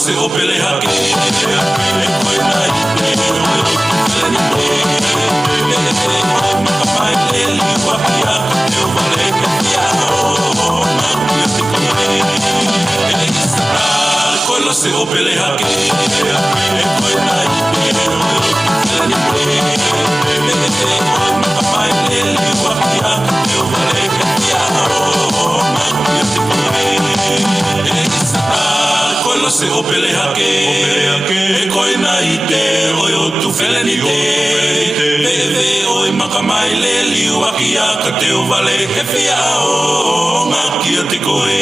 se opele hake Koe nai Makamai leli waki aka te wale Kiao Makia te koe Isara Kolo se opele hake Koe nai Makamai leli waki aka te wale Kiao Makia te koe Isara Kolo se opele hake Koe nai te Oyo tu feleni te Bebe oi makamai leli waki aka te wale Kiao Makia te koe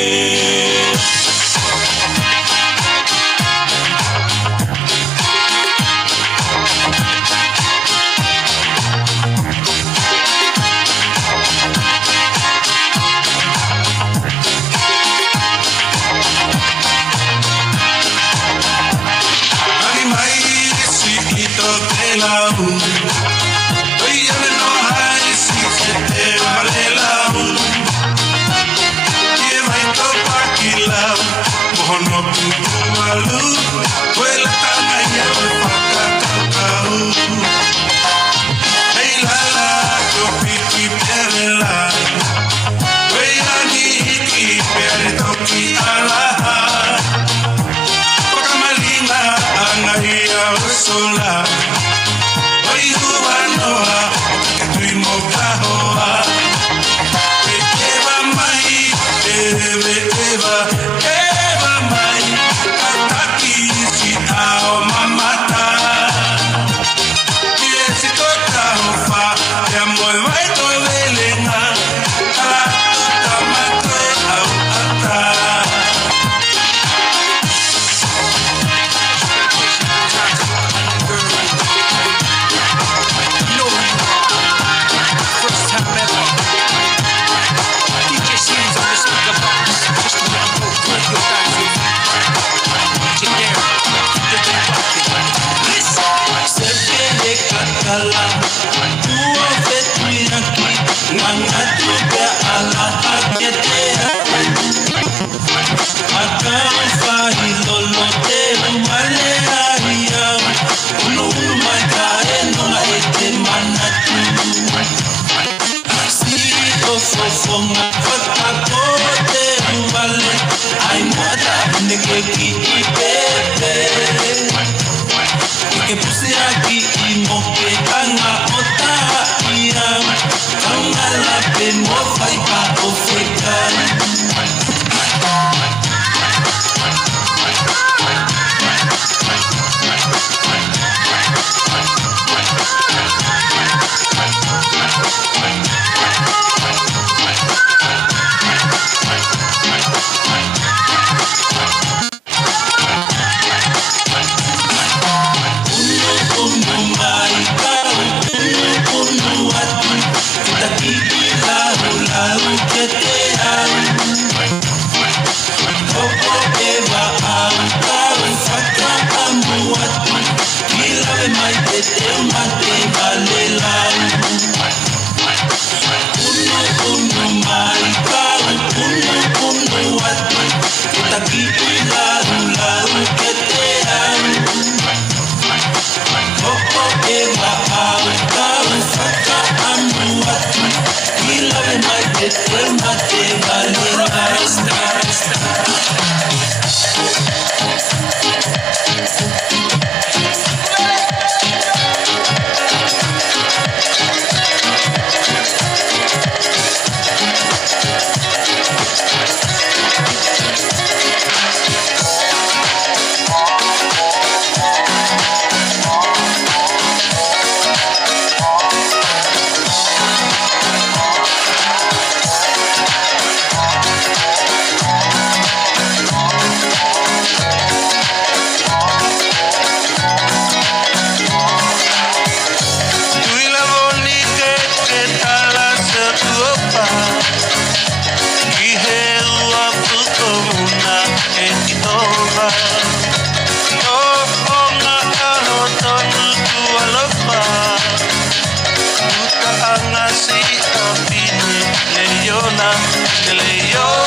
Leona,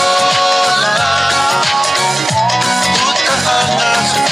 puta anas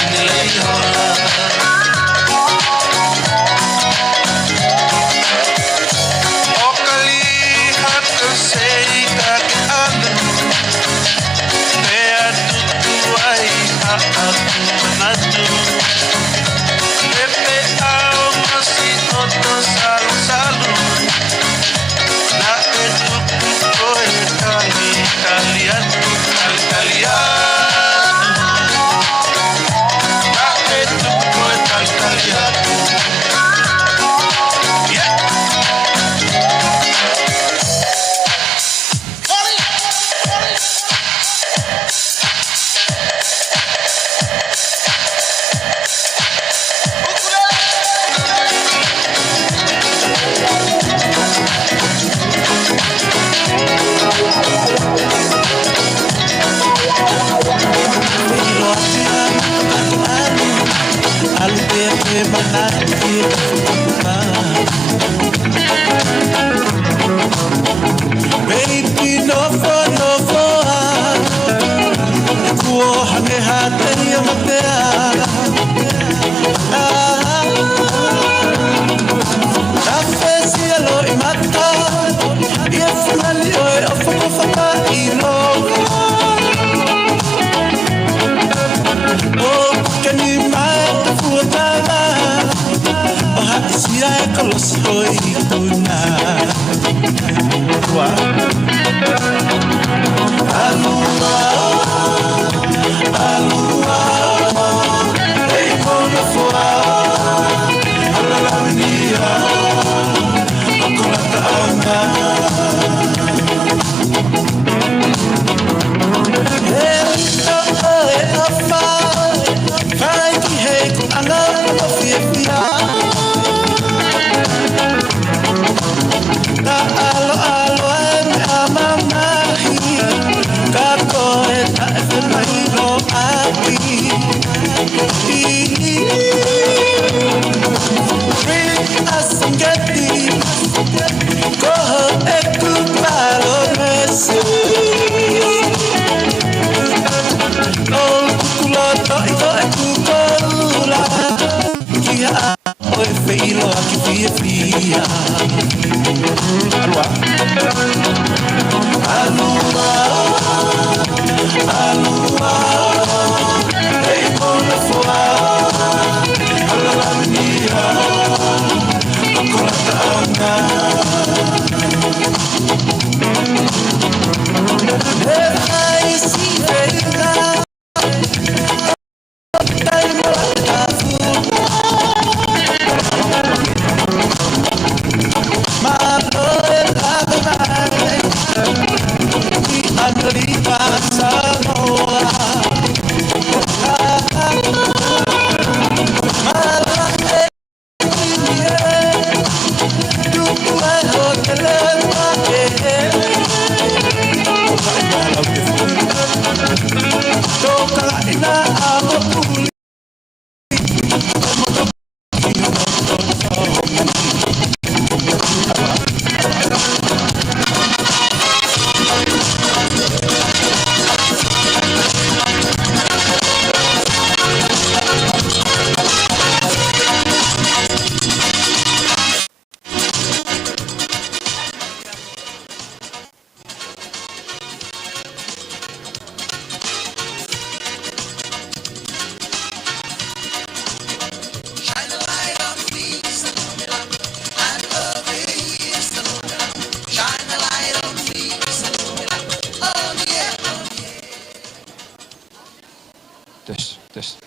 Tes.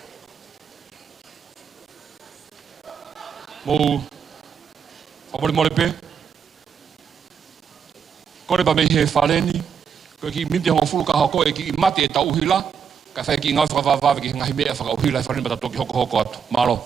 Mo mole pe. Kore ba me he faleni. Ko ki minte ho fulu ka hoko e ki mate e tau hila. Ka fai ki ngau whakawawawhi ki ngahi mea whakauhila e whanima tatoki hoko atu. Malo.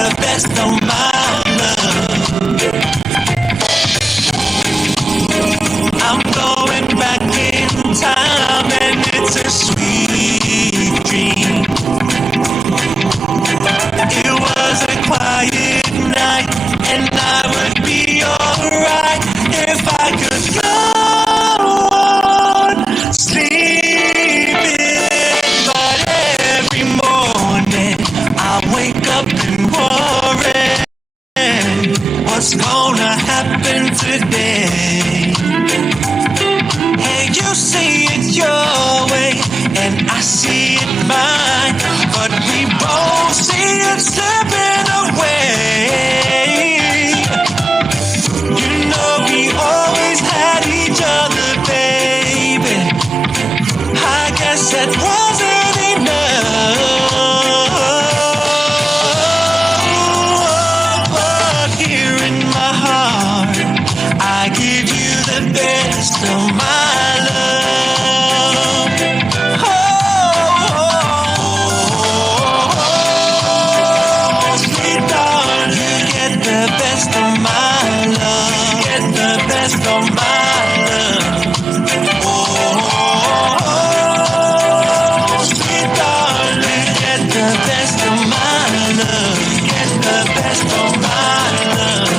the best of my love. I'm going back in time and it's a sweet dream. It was a quiet night and I would be alright if I could go on sleeping. But every morning I wake up and worry what's gonna happen today. Hey, you see it your way and I see it mine, but we both see it slipping away. You know we always had each other, baby. I guess that wasn't enough, but here in my heart I give you the best of my love. Oh, sweet darling, you get the best of my love. Get the best of my love. Oh, sweet darling, get the best of my love. Get the best of my love.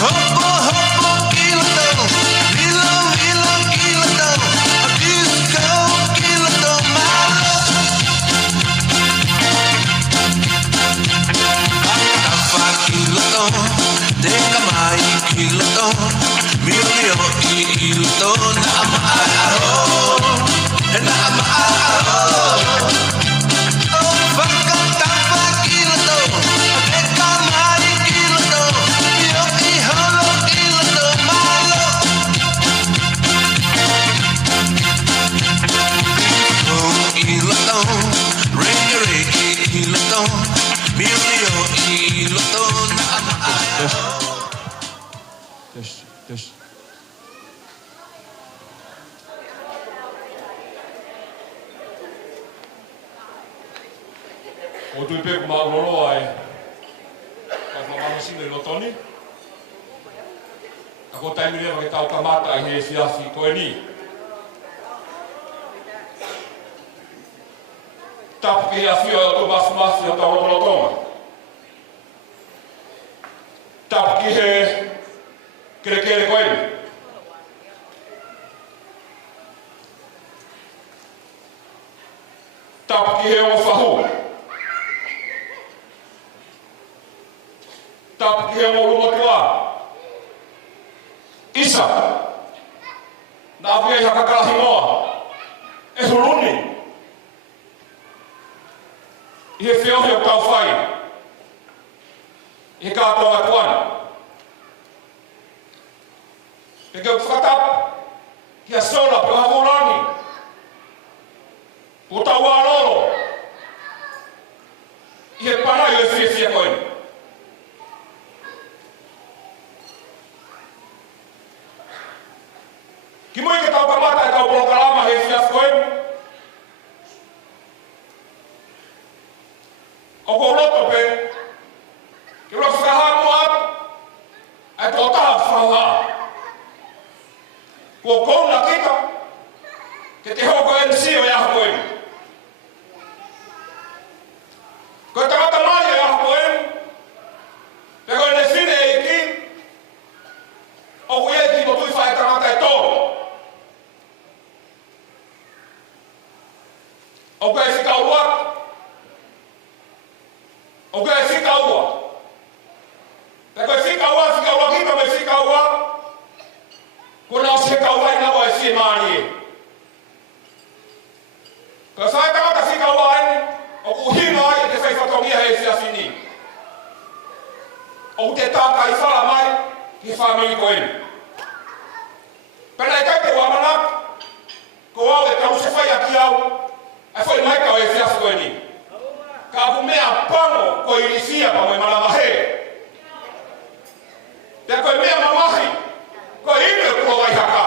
Hopo, hopo, kilo, kilo, kilo, a disco, Yes. O tui peku maulolo ai. Ka whamano sino I lotoni. Ako taimi rewa ke tau kamata I he fiafi koe ni. Tapu ke hea fio o tō mafi o tau rotolotonga. Tapu ki he kere koe ni. Tapu ki he o whahu. Tapu ki he o lumatua. Isa. Nā pia I Kakala Himoa. E huruni. I he whiohi o tau whai. I he kātoa atuana. Pe keu whakatap. Ki a sola pe hamurangi. Po tau wālolo. I he parai o e whia koe. Ki mui ke tau kamata e tau polokalama he whia koe. O ko roto pe. Ki roto whakaha mua. E tō taha whauha. Ko kouna kita. Ke te hoko MC o iaha koe. Ko te kata mai o iaha koe. Pe koe ne whine e iki. O koe e ki mo tui whae tangata e tō. O koe e whika ua. O koe e whika ua. Pe koe whika ua kita me whika ua. Ko nā se ka ua ina o e whie maari e. Ko whae tangata whika ua ene. O ku hina ai e te whaifatongia he whiawhini. O te tāka I whala mai ki whamiri ko ene. Pena e kai te wamana. Ko au e tau se whai aki au. E whai mai ka o e whiawhi ko ene. Ka aku mea pango ko I rifia pa moe malamahe. Pea koe mea mamahi. Ko ime kua wai haka.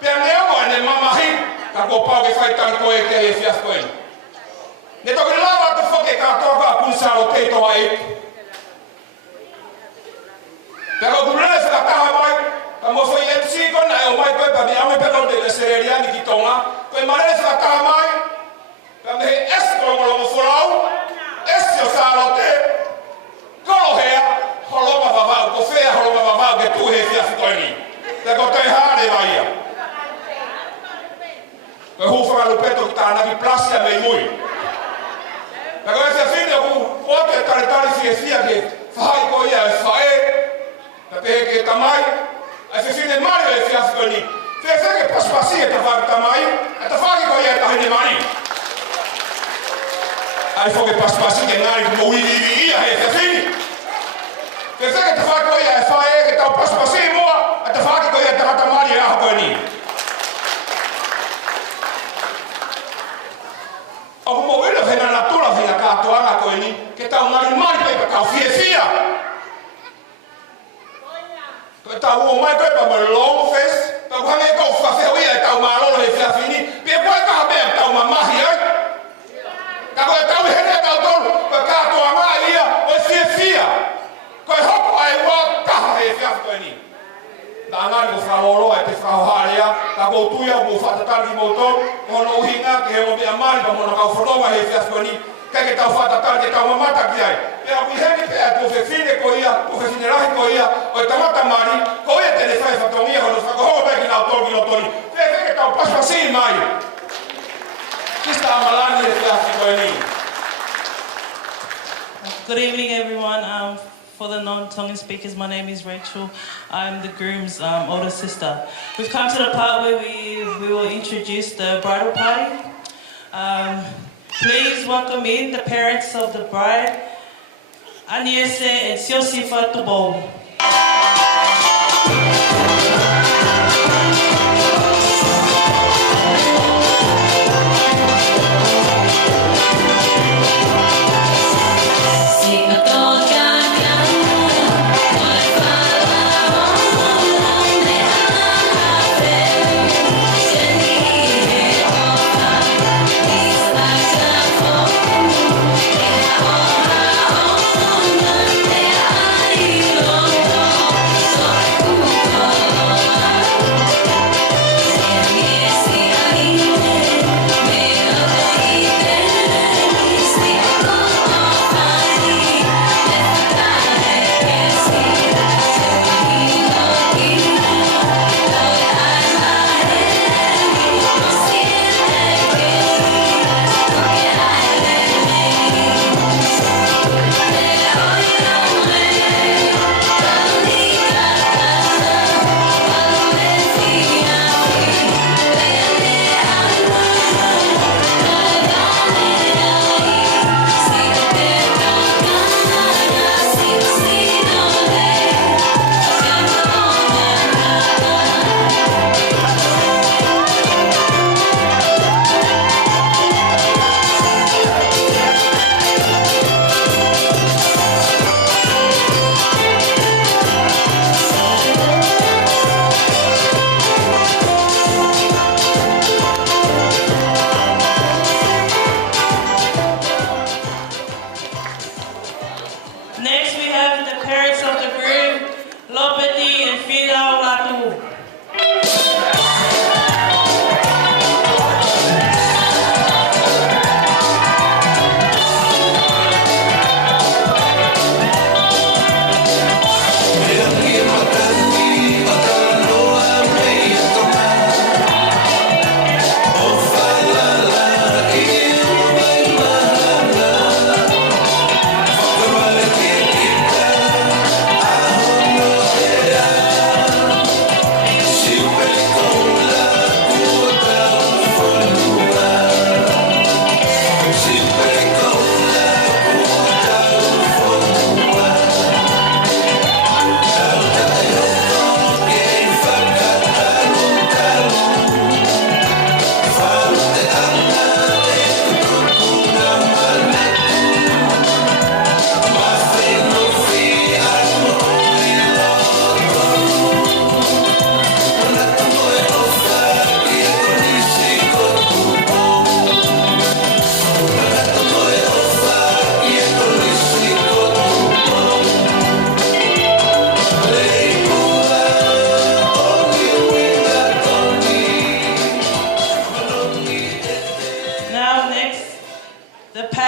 Pea nea moe ne mamahi. Ka ko pau ke whai tangi koe te he whiawhi ko ene. Ne toki lawa te whoke katoa ka kunsaro te toa e. Pea ko kurele whakataha mai. Ka mo whai MC kona e o mai koe pa mi ame pekau te sereriani ki tonga. Koe marele whakataha mai. Pea me he eskolongolongo whorau. Esi o saro te. Kolo hea. Holonga wawau. Ko whea holonga wawau ke tu he whiawhi koe ni. Pea ko te haare waia. Koe hūwhanga lupeto ki tānaki plasia mei mui. Pea koe se whine o ku ote taritari whia ke whahai ko ia e whae. Pea pehe ke tamai. Ai whine mari o e whiawhi koe ni. Whiwheke paspasi e ta whaki tamai. E ta whaki ko ia e tahine mari. Ai whoke paspasi ke ngāri ku mouiri ia he whiawhini. Whiwheke ta whaki ko ia e whae ke tau paspasi moa. E ta whaki ko ia e ta mari e aho koe ni. O ku mouira whina na tula whina kātoanga koe ni. Ke tau ngāri mari pepa kau whia. Koe tau o mai koe pa ma long face. Tau hange kau whawheo ia e tau mārolo he whiawhini. Pia koe kaha mea tau mamahi ai. Ka koe tau here tau tolu. Koe kātoanga ia o e whia. Koe hoko ai wā kaha he whiawhi koe ni. Nā ngāri ko whahoro ai te whahoharea. Ka kou tuia o kou whatatari mo tō. Hono uhinga ke he mo mea mari pa mona kau whanonga he whiawhi koe ni. Kai ke tau whatatari ke tau mamata ki ai. Pea kui heki pea ko whiwhine ko ia. Ko whiwhine rahi ko ia. O e tamata mari. Ko ia tene whai whatongia hono whakohonga peki nao tōki no tori. Pea ke tau paspasi mai. Kista amalani e whiawhi koe ni. Good evening, everyone. For the non-Tongan speakers, my name is Rachel. I'm the groom's older sister. We've come to the part where we will introduce the bridal party. Please welcome in the parents of the bride, Aniese and Siosifa Tupou.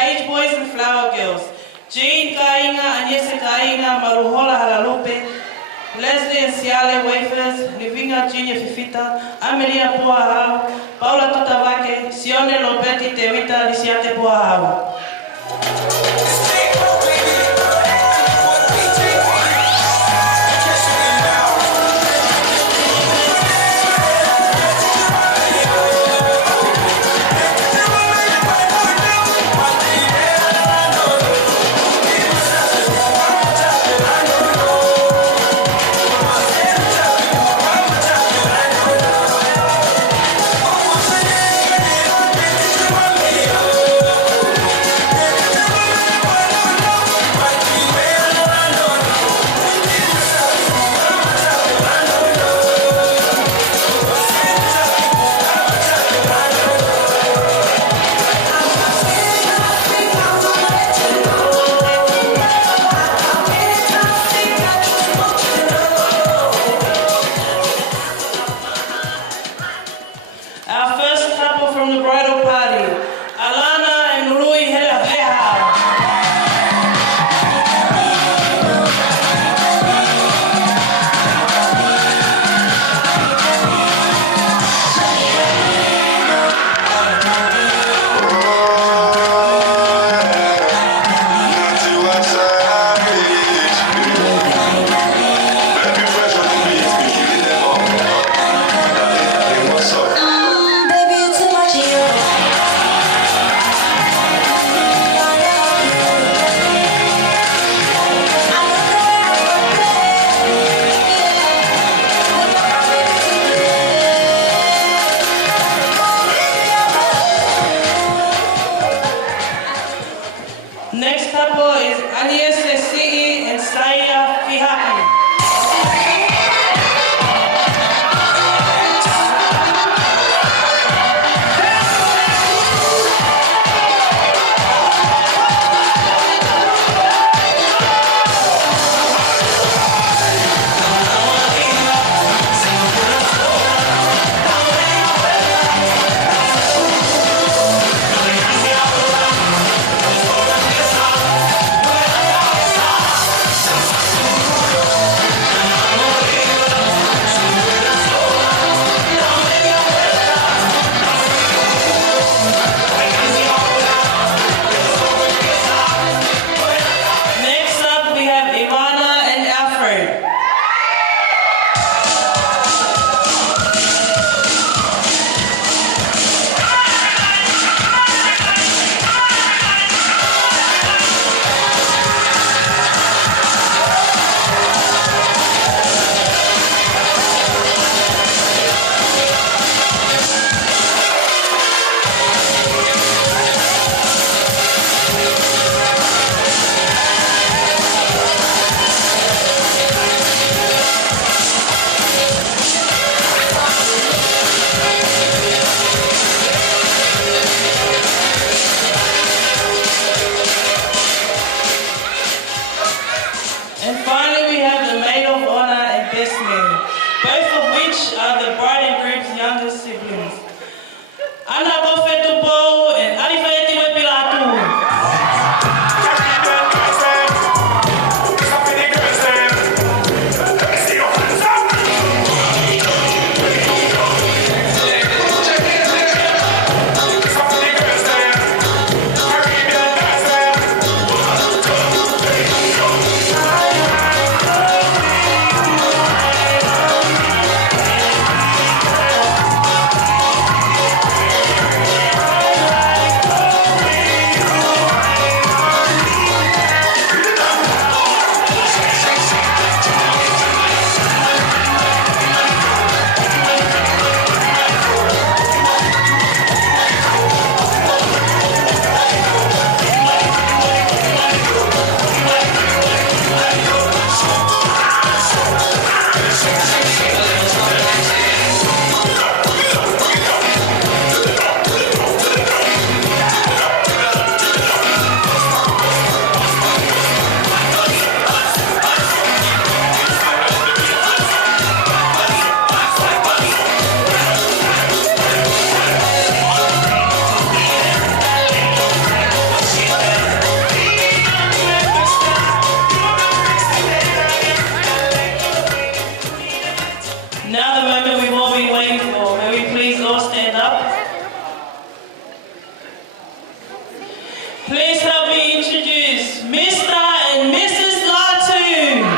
Page Boys and Flower Girls. Jean Kainga, Agnese Kainga, Maruhola Halalupe, Leslie and Ciale Wafers, Livinga Junior Fifita, Amelia Puahau, Paula Totavake, Sione Lopetti Tevita, Lisiate Puahau. Please help me introduce Mr. and Mrs. Latu.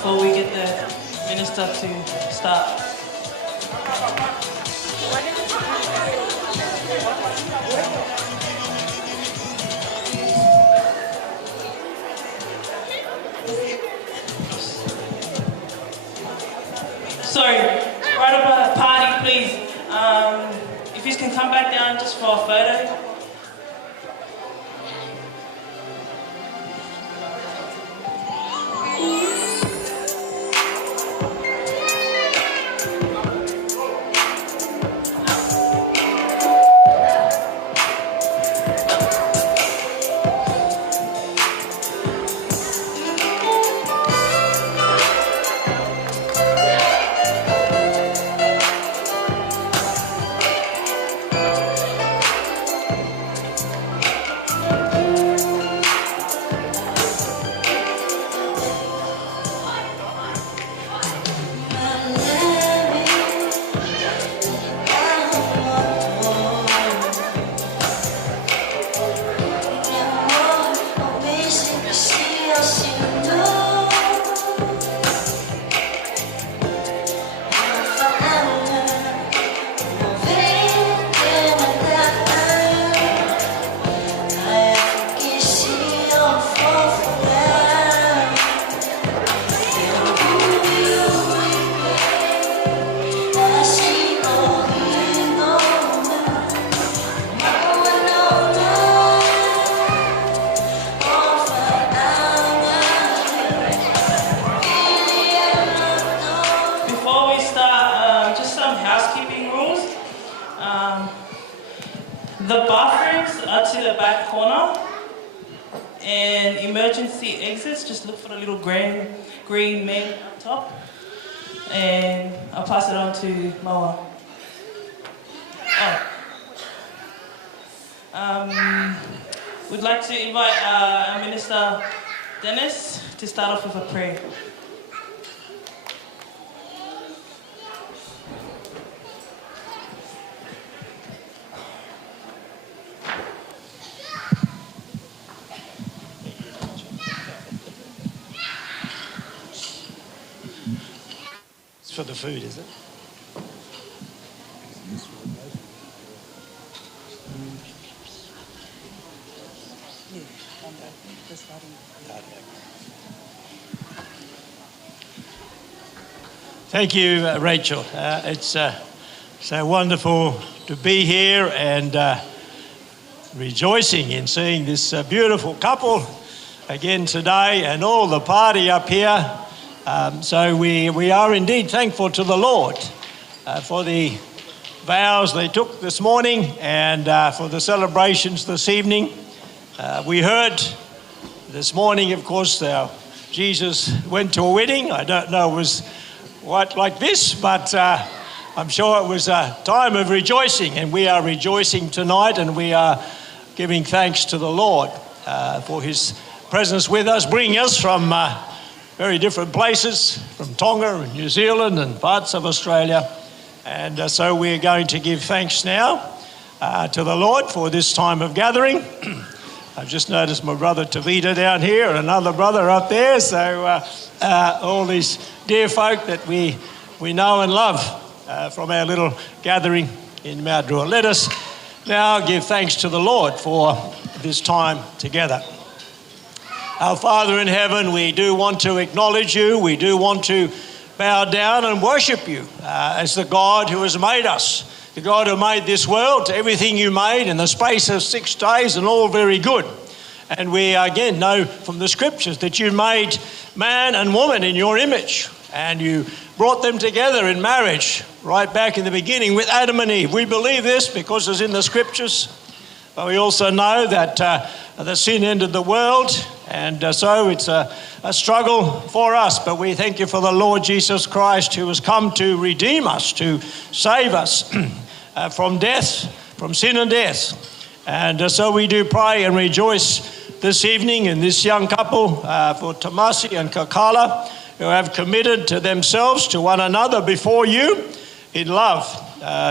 Before we get the minister to start. Sorry, right about the party, please. If you can come back down just for a photo. The bathrooms are to the back corner, and emergency exits, just look for the little green man up top, and I'll pass it on to Moa. We'd like to invite our Minister Dennis to start off with a prayer. For the food, is it? Thank you, Rachel. It's so wonderful to be here and rejoicing in seeing this beautiful couple again today and all the party up here. So we are indeed thankful to the Lord for the vows they took this morning and for the celebrations this evening. We heard this morning, of course, Jesus went to a wedding. I don't know it was quite like this, but I'm sure it was a time of rejoicing, and we are rejoicing tonight, and we are giving thanks to the Lord for his presence with us, bringing us from very different places, from Tonga and New Zealand and parts of Australia. And so we're going to give thanks now to the Lord for this time of gathering. I've just noticed my brother Tavita down here and another brother up there. So all these dear folk that we know and love from our little gathering in Mount Druitt. Let us now give thanks to the Lord for this time together. Our Father in heaven, we do want to acknowledge you. We do want to bow down and worship you as the God who has made us, the God who made this world, everything you made in the space of 6 days, and all very good. And we again know from the scriptures that you made man and woman in your image, and you brought them together in marriage right back in the beginning with Adam and Eve. We believe this because it's in the scriptures, but we also know that the sin entered the world, and so it's a struggle for us. But we thank you for the Lord Jesus Christ, who has come to redeem us, to save us from death, from sin and death. And so we do pray and rejoice this evening in this young couple, for Tomasi and Kakala, who have committed to themselves, to one another before you in love,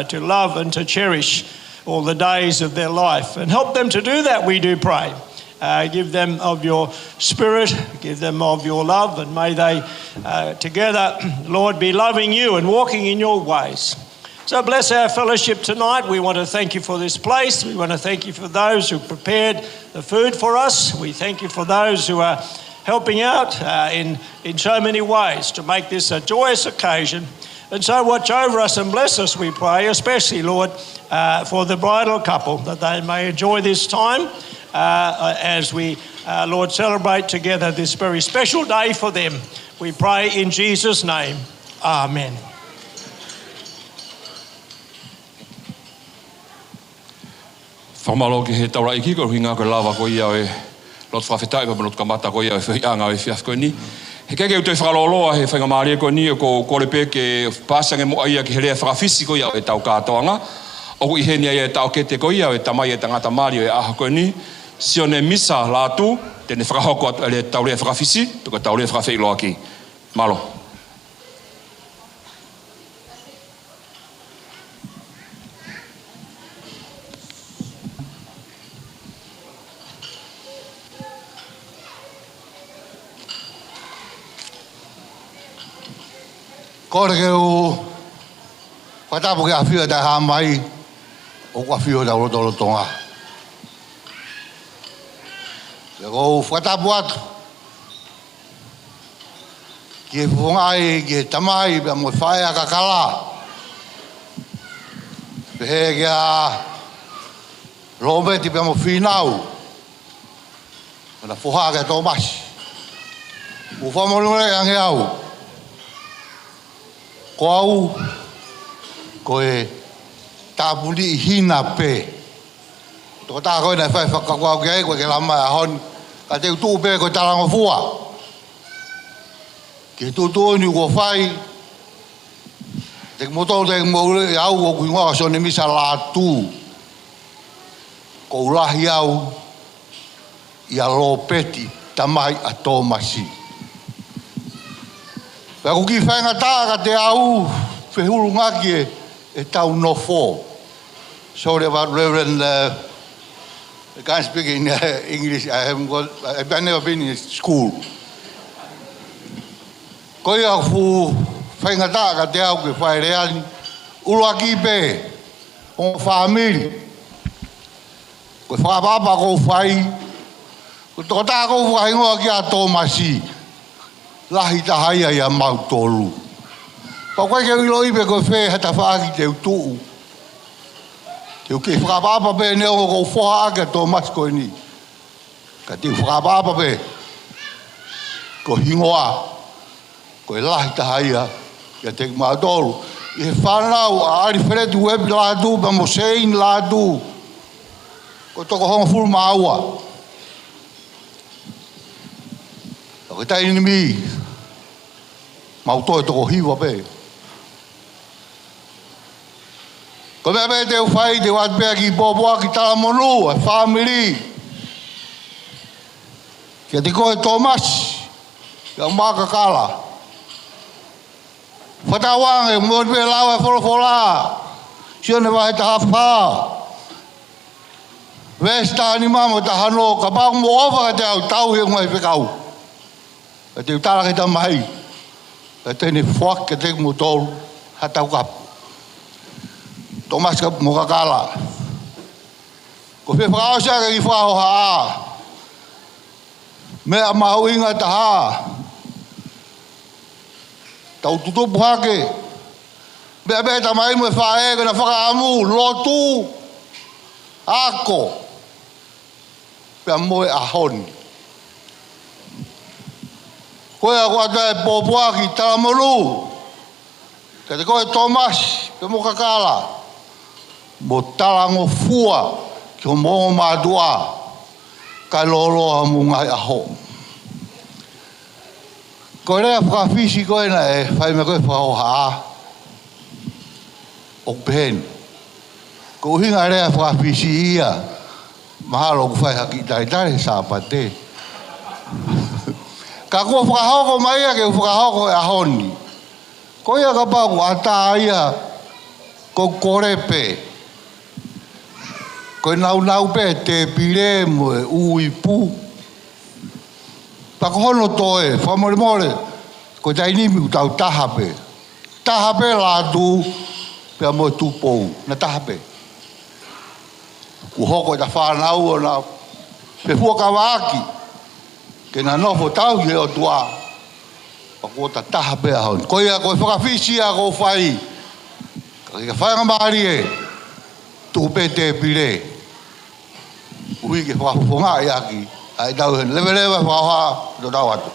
to love and to cherish all the days of their life. And help them to do that, we do pray. Give them of your spirit, give them of your love, and may they together, Lord, be loving you and walking in your ways. So bless our fellowship tonight. We want to thank you for this place. We want to thank you for those who prepared the food for us. We thank you for those who are helping out in so many ways to make this a joyous occasion. And so watch over us and bless us, we pray, especially, Lord, for the bridal couple, that they may enjoy this time as we, Lord, celebrate together this very special day for them. We pray in Jesus' name. Amen. Whamalo ki he taura iki ko hinga ko lava ko ia e lot whawhetai pa panot ka mata ko ia e whianga e whiaf ko ni. He keke u te whakaloloa he whainga maari ko ni ko korepe ke pāsange mo ia ki he rea whakawhisi ko ia e tau kātoanga. Oku i he ni e tau kete ko ia e tamai e tangata maari e aha ko ni. Sione misa lātu tene whakahoko atu e tau rea whakawhisi tuka tau rea whakawheiloa ki. Malo. Kore ke o whatapu ke awhia tai hā mai o kua whio tau rotoro tonga. Ke ko whatapu atu. Ki e whongai, ki e tamai, pia mo whae a kakala. Pehe ke a rometi pia mo whinau. Mana whoha ke tō masi. O whamorure ange au. Ko au, ko e tāpuni i hina pē. Toko tā koe nei whai whakakwau ke koe ke lama a hon, ka te utu pē koe tarango fua. Ke tutu ni ko whai, te moto te maure au o kui ngoa so ne misa lātu. Ko urahi au, i a lo peti, tamai a tō masi. Pea ko ki whainga tā ka te au whehuru ngaki e tau no fō. Sorry about Reverend, I can't speak in English, I've never been in school. Ko ia fu whainga tā ka te au ke whai reani, urua ki pē, o whamiri. Ko whapapa ko whai, ko tō tā ko whai ngoa ki a tō masi. Lahi ta haia ia mau tolu. Pa koe ke ilo ipe koe whē hata whaaki te utuu. Te uke whakapapa pē neo ko whoha ake tō mas koe ni. Ka te whakapapa pē. Ko hingoa. Koe lahi ta haia ia te mau tolu. I he whanau a ari wheretu webi lātu pa mo sein lātu. Ko toko honga furu maua. Ko tai ni mi. Mau toi toko hiwa pē. Ko me te ufai te wat pe ki popo ki tala monu, family. Ke te koe Thomas, ke ma Kakala. Fatawang e mo pe lawa fola. Sio ne vai ta fa. Vesta ni mama ta hano ka ba mo ova te au tau he mai pe kau. Te tala ke ta mai. Te ni fuak ke te mo tol hata kap. Thomas ka mo Kakala. Ko pe fa sa ke fa ho ha. Me ama inga ta ha. Tau tutu buhake. Be ta mai mo fa e na fa amu lotu. Ako. Pe mo a hon. Ko ya ko ta popoa ki ta molu. Ke ko Thomas pe mo Kakala. Mo talango fua ki mo madua. Ka lolo mu ngai a ho. Ko rea whakawhisi koe na e whai me koe whaoha o pen. Ko hinga rea whakawhisi ia mahalo ku whai haki tare sa pate. Ka kua whakahoko mai a ke whakahoko e ahoni. Ko ia ka pāku ata ia ko korepe. Ko nau pe te pire mo e ui pu. Pako hono toe, whamore, ko tainimi utau tahape. Tahape latu, pia mo tupou, na tahape. Ku hoko ta whanau o na pe huakawaki, ke na nofo tau ye o tua, pako ta tahape a hon. Ko ia koe whakawhisi a ko whai, ka whainga maari e, tupe te pire. Ui ke whakafonga e aki. Ai tau hen lewe whaha do tau atu.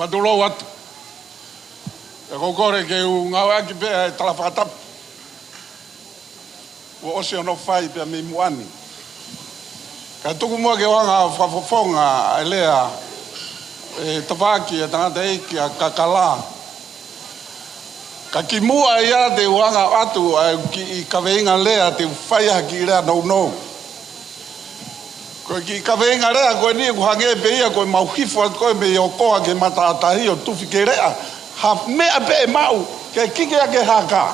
Patulo watu. E kokore ke u ngau aki pe e tala whakatapu. Wo ose ono whai pe me muani. Ka tuku mua ke wanga whafofonga a lea e tawaki e tangata eiki a Kakala. Ka ki mua ia te wanga atu i kaweinga lea te whai haki rea nou nou. Ko ki ka venga rea ko ni ko hange pe ia ko mau hifo ko me o ko ke mata tahi o tu fikere ha me abe mau ke kike ke haka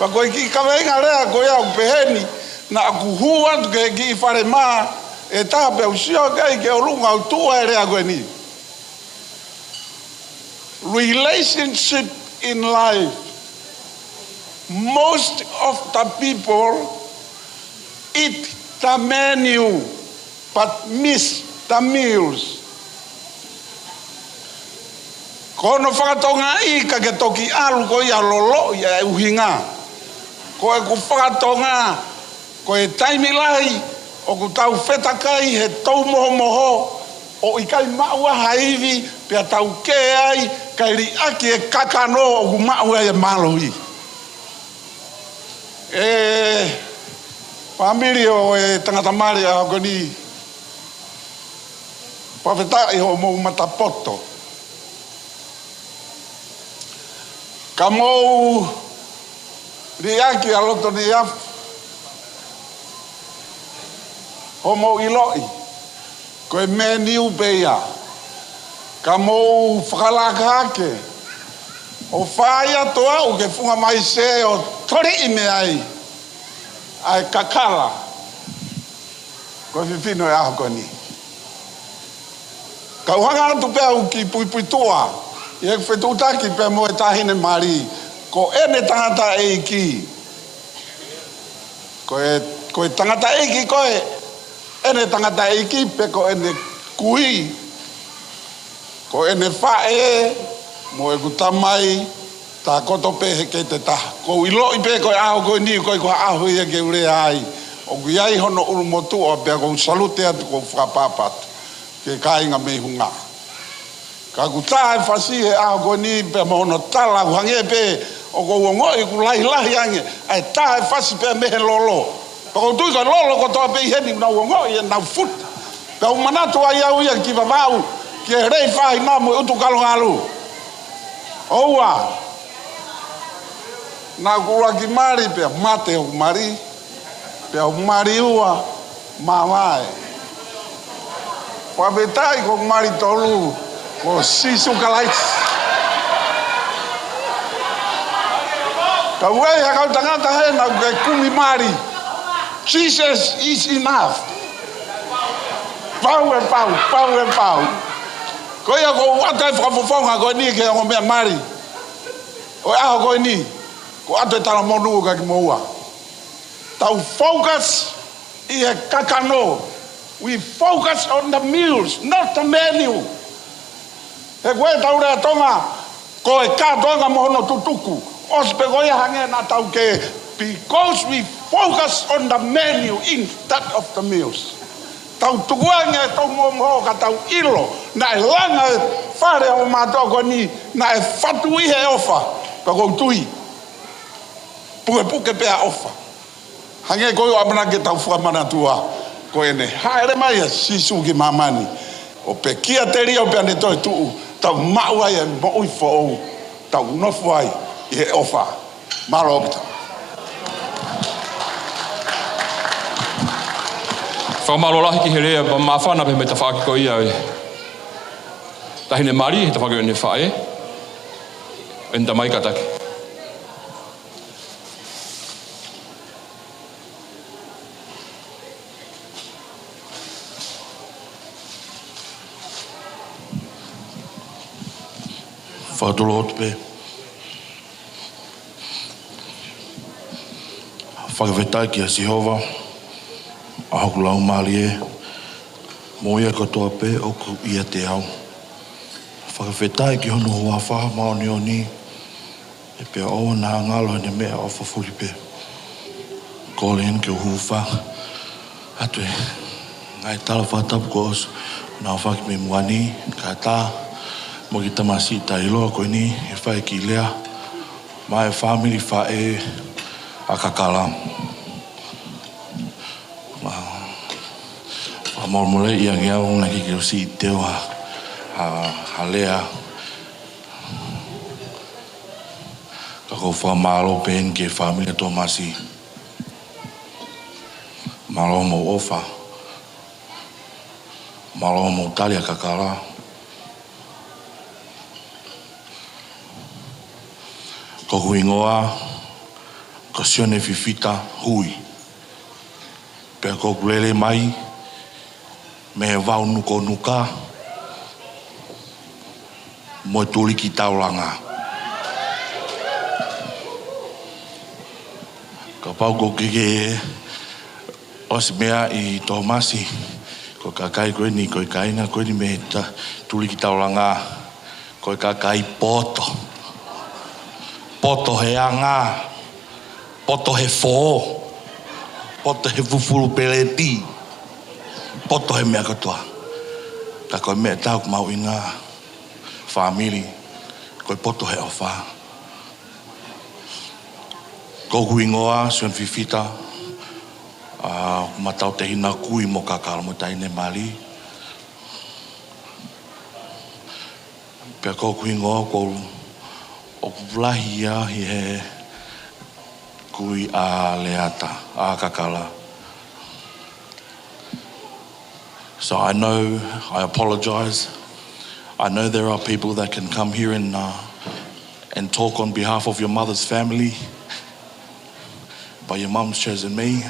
pa ko ki ka venga rea ko ia peheni na ku hua ke ki fare ma e ta pe usio ke o lunga tu rea ko ni relationship in life. Most of the people eat the menu but miss the meals. Kono whakatonga I ka ke toki alu ko ia lolo ia uhinga. Ko e ku whakatonga ko e taimilahi o ku tau whetakai he tau moho moho o I kai maua haivi pia tau ke ai kai ri aki e kakano o ku maua e malohi. Family o e tangata mare a goni pawhetai ho mou matapoto. Ka mou riaki a loto ni af ho mou iloi ko e meniu beia ka mou whakalaka ake o whaia toa o ke funga mai se o tori ime ai ai kakala ko fifino e aho koni ka uhanga atu pea uki pui toa i e whetutaki pea mo e tahine mari ko ene tangata e iki ko e tangata e iki ko e ene tangata e iki pe ko ene kui ko ene whae mo e kutamai ta koto pe ke te ta ko ilo I pe ko aho ko ni ko aho ia ke ure ai o ku ai hono uru motu o pe ko salute atu ko whakapapat ke kainga me hunga ka ku tae fasi he aho ko ni pe mo no tala ku hange pe o ko wongo I ku lai ange ai tae fasi pe me lolo ko tu ko lolo ko to pe heni na wongo I na fut ka u manatu ai au ia ki babau ke rei fai na mo utu kalongalu oua na kura ki mari pe mate o mari pe o mari ua mamae pa betai ko mari tolu ko sisu kalai ka wei ha ka tangata he na ke kumi mari Jesus is enough pau ko ia ko wata whakafofonga ko ni ke o mea mari o aho ko ni ko ate tala monu ka ki moua tau focus I he kakano we focus on the meals not the menu he koe tau rea tonga ko e ka tonga mohono tutuku ospe ko ia hange na tau ke because we focus on the menu instead of the meals tau tukuange tau moho ka tau ilo na e langa e whare o mātoko ni na e whatu I he ofa ka kou tui puke pea ofa hange koi o amana ke tau whamana tua ko ene haere mai a sisu ki mamani o pe kia teri o pe ane toi tuu tau maua e mo ui fo tau nofu ai I he ofa maro opita Whakamalorahi ki he rea pa mawhana pe me ta whaaki ko ia e. Tahine mari, ta whaki o ne whae. En ta mai kataki. Whakatolo hotu pe. Whakawhetai ki a Sihova. Ahoku lau mali e. Mo ia katoa pe o ku ia te au. Whakawhetai ki hono hoa whaha maoni o ni. E pia o na ngalo ne mea o whafuli pe. Colin ke uhuwha. Atue. Ngai tala whatapu ko osu. Nā whaki me muani. Ka tā. Mo ki tamasi ta iloa koe ni. E whai ki lea. Mai family whae a Kakala. Mormole ia ngea o na ki si teo ha lea ka ko fa malo pen ke family Tomasi malo mo ofa Malo mo talia kakala. Ko huingoa, ko sione fifita hui. Pea ko kulele mai, me vau nuko nuka, mo tuli ki taulanga. Ka pau ko kike os mea I Tomasi, ko kakai koe ni koe kainga koe ni me tuli ki taulanga, koe kakai poto. Poto he anga, poto he fō, poto he fufuru peleti, poto he mea katoa. Ka koe mea tau mau I ngā whamiri, koe poto he ofa. Ko huingoa, suan fifita, matau te hina kui mo kakala mo taine mali. Pea ko huingoa, ko o vlahia hi he kui a leata, a kakala. So I know, I apologize. I know there are people that can come here and talk on behalf of your mother's family, but your mom's chosen me,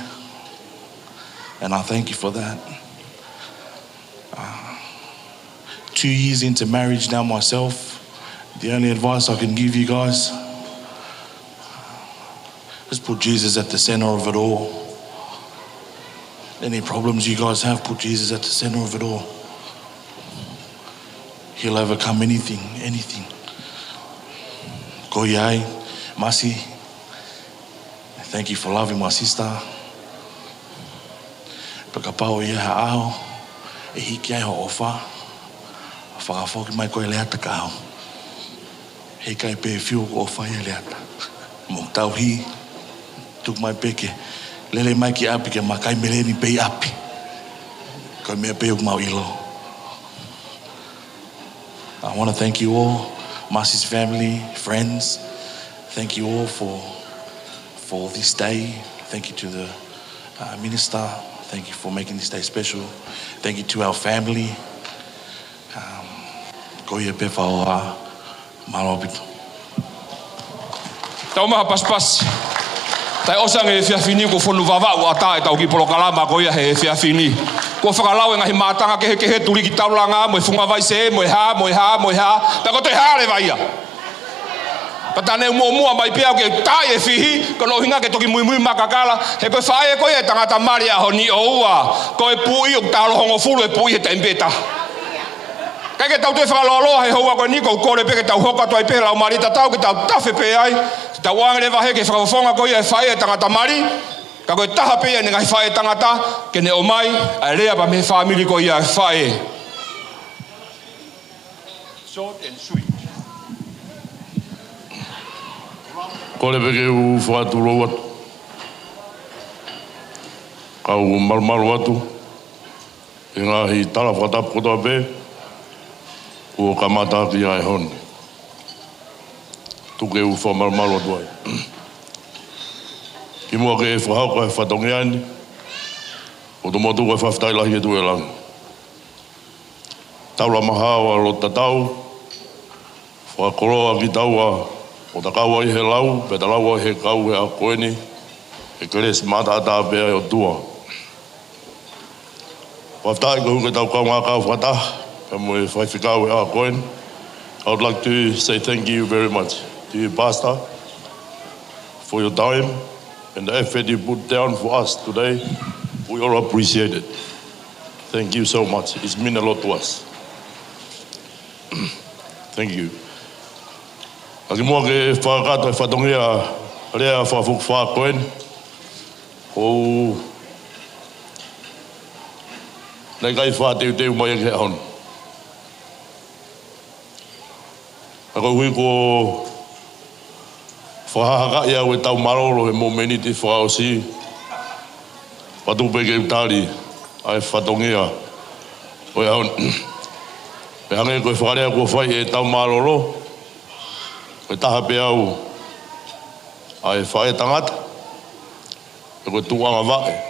and I thank you for that. 2 years into marriage now myself, the only advice I can give you guys, just put Jesus at the center of it all. Any problems you guys have, put Jesus at the center of it all. He'll overcome anything, anything. Ko iai, Masi, thank you for loving my sister. Pakapau ia ha'ao, e hiki ai ho ofa, whakafoki mai koe leata ka au. He kai pe fiu o whai leata. Mo tau hi, tuk mai peke, lele mai ki api ke makai meleni pei api. Koe mea pe mau ilo. I want to thank you all, Masi's family, friends. Thank you all for this day. Thank you to the minister. Thank you for making this day special. Thank you to our family. Ko ia pe whaoa. Malopito. Tau maha paspas. Tai osang e whiawhini ko whonu wawau a tae tau ki polo kalama ko ia he whiawhini. Ko whakalau e ngahi mātanga ke he turi ki tauranga, mo e whunga vai se, mo e ha. Ta ko te haare vai ia. Patane mua mai pia ke tae e whihi, ko no hinga ke toki mui makakala, he koe whae e koe e tangata mari a honi o ua. Ko e pui o talo hongo fulu e pui e tempeta. Kai ke tau te whakaloloa he hoa koe niko kore pe ke tau hoka toi pe lau marita tau ke tau tawhi pe ai. Tau wangere wahe ke whakafonga koe e whae e tangata mari. Ka koe taha pe e ne ngai whae tangata ke ne o mai a rea pa me whamiri koe ia whae. Short and sweet. Kore peke u whaatu rou atu. Ka u maru atu. E ngahi tala whatapu kotoa pe. O kamata ki ai hon. Tuke u whamarumalo atu ai. Ki mua ke e whahau ka e whatongi ani. O to motu ka e whaftai lahi e tu e langa. Taula mahawa lo tatau. Whakoroa ki taua. O ta kaua I he lau. Pe ta laua he kau he a koeni. E keres mata ata pea o tua. Whaftai ka huke tau kau ngā kau whataha. I would like to say thank you very much to you, Pastor, for your time and the effort you put down for us today. We all appreciate it. Thank you so much. It's meant a lot to us. Thank you. Aki mua ke whakata e whatongia rea whafuk whakoen. O nei kai whateu teu mai ke hon. Ako hui ko whahaka ia ue tau maroro he momeni te whaosi. Patu peke utari ai whatongia. Oe hon. Pe hange koe whakarea ko whai e tau maroro. Koe taha pe au ai whae tangata. E koe tuanga vae.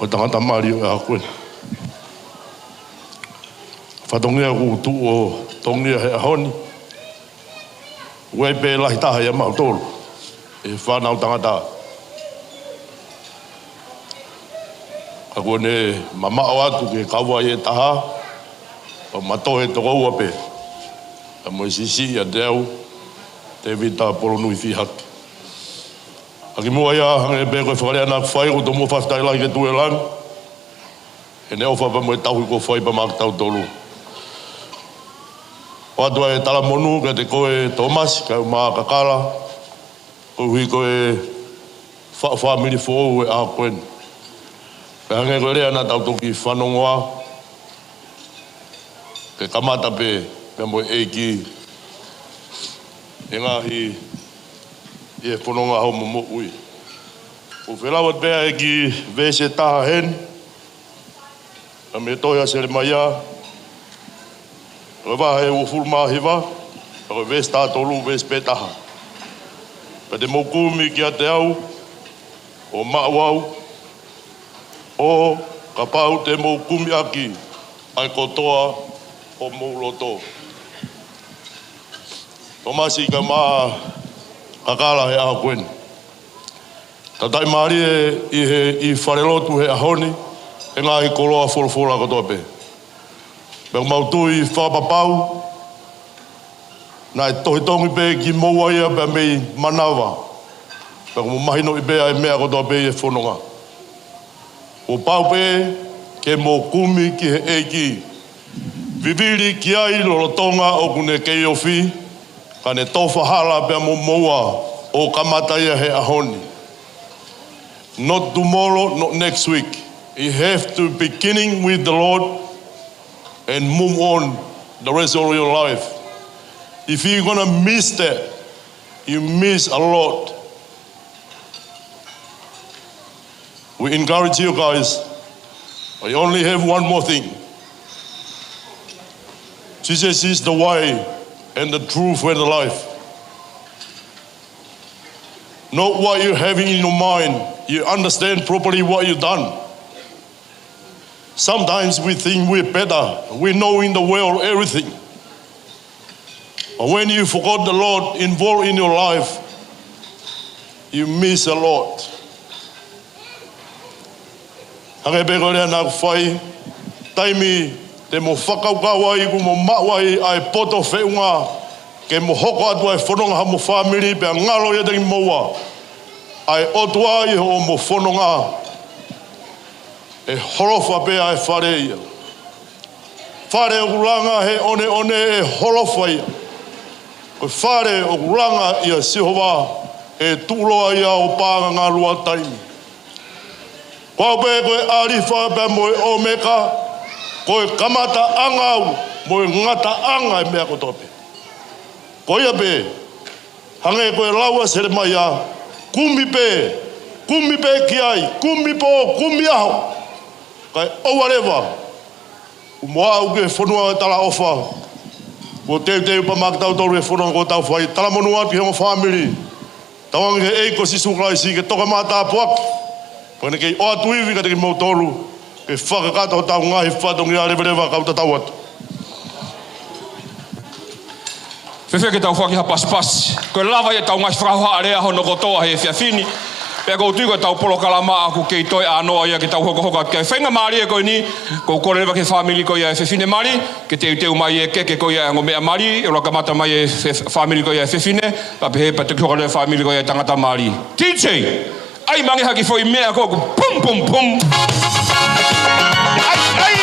o tangata mari o hakoe. Whatongia ku tu o tongia he ahoni. Ue pe lahi taha ia mautoro. E whanau tangata. Ako ne mamao atu ke kawa e taha. O matohe toko ua pe. A mo sisi a deo. Te vita polo nui fi haki. Aki mua ia hange pe koe whakarea nā whai ko tomo whaftai lai ke tue lang. E neo whapa mo e tahui ko whai pa mak tau tolu. O atua e tala monu ka te koe Thomas, ka maa Kakala. Ko hui koe whaamiri fōu e a koen. Pe hange koe rea nā tau toki whanongoa. Ke kamata pe, pe mo e ki. E ngahi, i e whanonga hau mo ui. O whelawat pēa e ki vese taha hen. A me toia sere mai a. Koe waha e ufuru mahiwa, koe ves tātolu, ves pētaha. Pa te mokumi ki a te au, o maawau, o ka pau te mokumi aki, ai kotoa o mouloto. Tomasi ka maa Kakala he aha koen. Tatai maari i wharelotu he ahoni, e ngā i koroa wholofola kotoa pe. Pēo mautui whapapau, nā e tohitongi pē ki moua ia pēo mei manawa. Pēo mo mahino i pēa e mea kotoa pē e whanonga. O pau pē, ke mō kumi ki he eki. Viviri ki ai lorotonga o kune kei ofi, ka ne tofa hala pēo mo moua o kamata ia he ahoni. Not tomorrow, not next week. You have to beginning with the Lord and move on the rest of your life. If you're gonna miss that, you miss a lot. We encourage you guys. I only have one more thing. Jesus is the way and the truth and the life. Not what you're having in your mind. You understand properly what you've done. Sometimes we think we're better. We know in the world everything. But when you forgot the Lord involved in your life, you miss a lot. Hange peko rea nā whai, taimi te mo whakaukau ai ku mo mawai ai poto wheunga, ke mo hoko atu ai whanonga ha mo whamiri pe a ngalo ia tengi moua. Ai otua ai ho mo whanonga. E horofa pēa e whare ia. Whare o kuranga he one e horofa ia. Koe whare o kuranga ia Sihova e tūloa ia o pānga ngā lua taimi. Koe pē koe ariwha pē moe o meka, koe kamata angau, moe ngata anga e mea kotope. Koe ia pē, hange koe laua sere mai a, kumi pē ki ai, kumi pō, kumi aho. Kai owarewa, moa au ke whanua e tala ofa, ko teu pa makatau toru e whanua ko tau whai, tala monua ki hongo whamiri, tawangi he eiko si suklaisi ke toka mātā puak, pone kei oa tuiwi ka te ki mau toru, ke whakakata o tau ngahi whatongi a rewa kauta tau atu. Whewhe ke tau whaki ha pas, koe lawa e tau ngahi whakahoa area hono kotoa he whiawhini, pea kou tui koe tau polo kalama aku kei toi anoa ia ke tau hoka kei whenga maari e koe ni, kou korewa ke whamili koe ia e whewhine maari, ke teu mai e keke koe ia e ngomea maari, e roka mata mai e whamili koe ia e whewhine, ka pehe pa te kihokare whamili koe ia e tangata maari. TJ, ai mangi haki fo i mea koe, pum pum pum. Ai!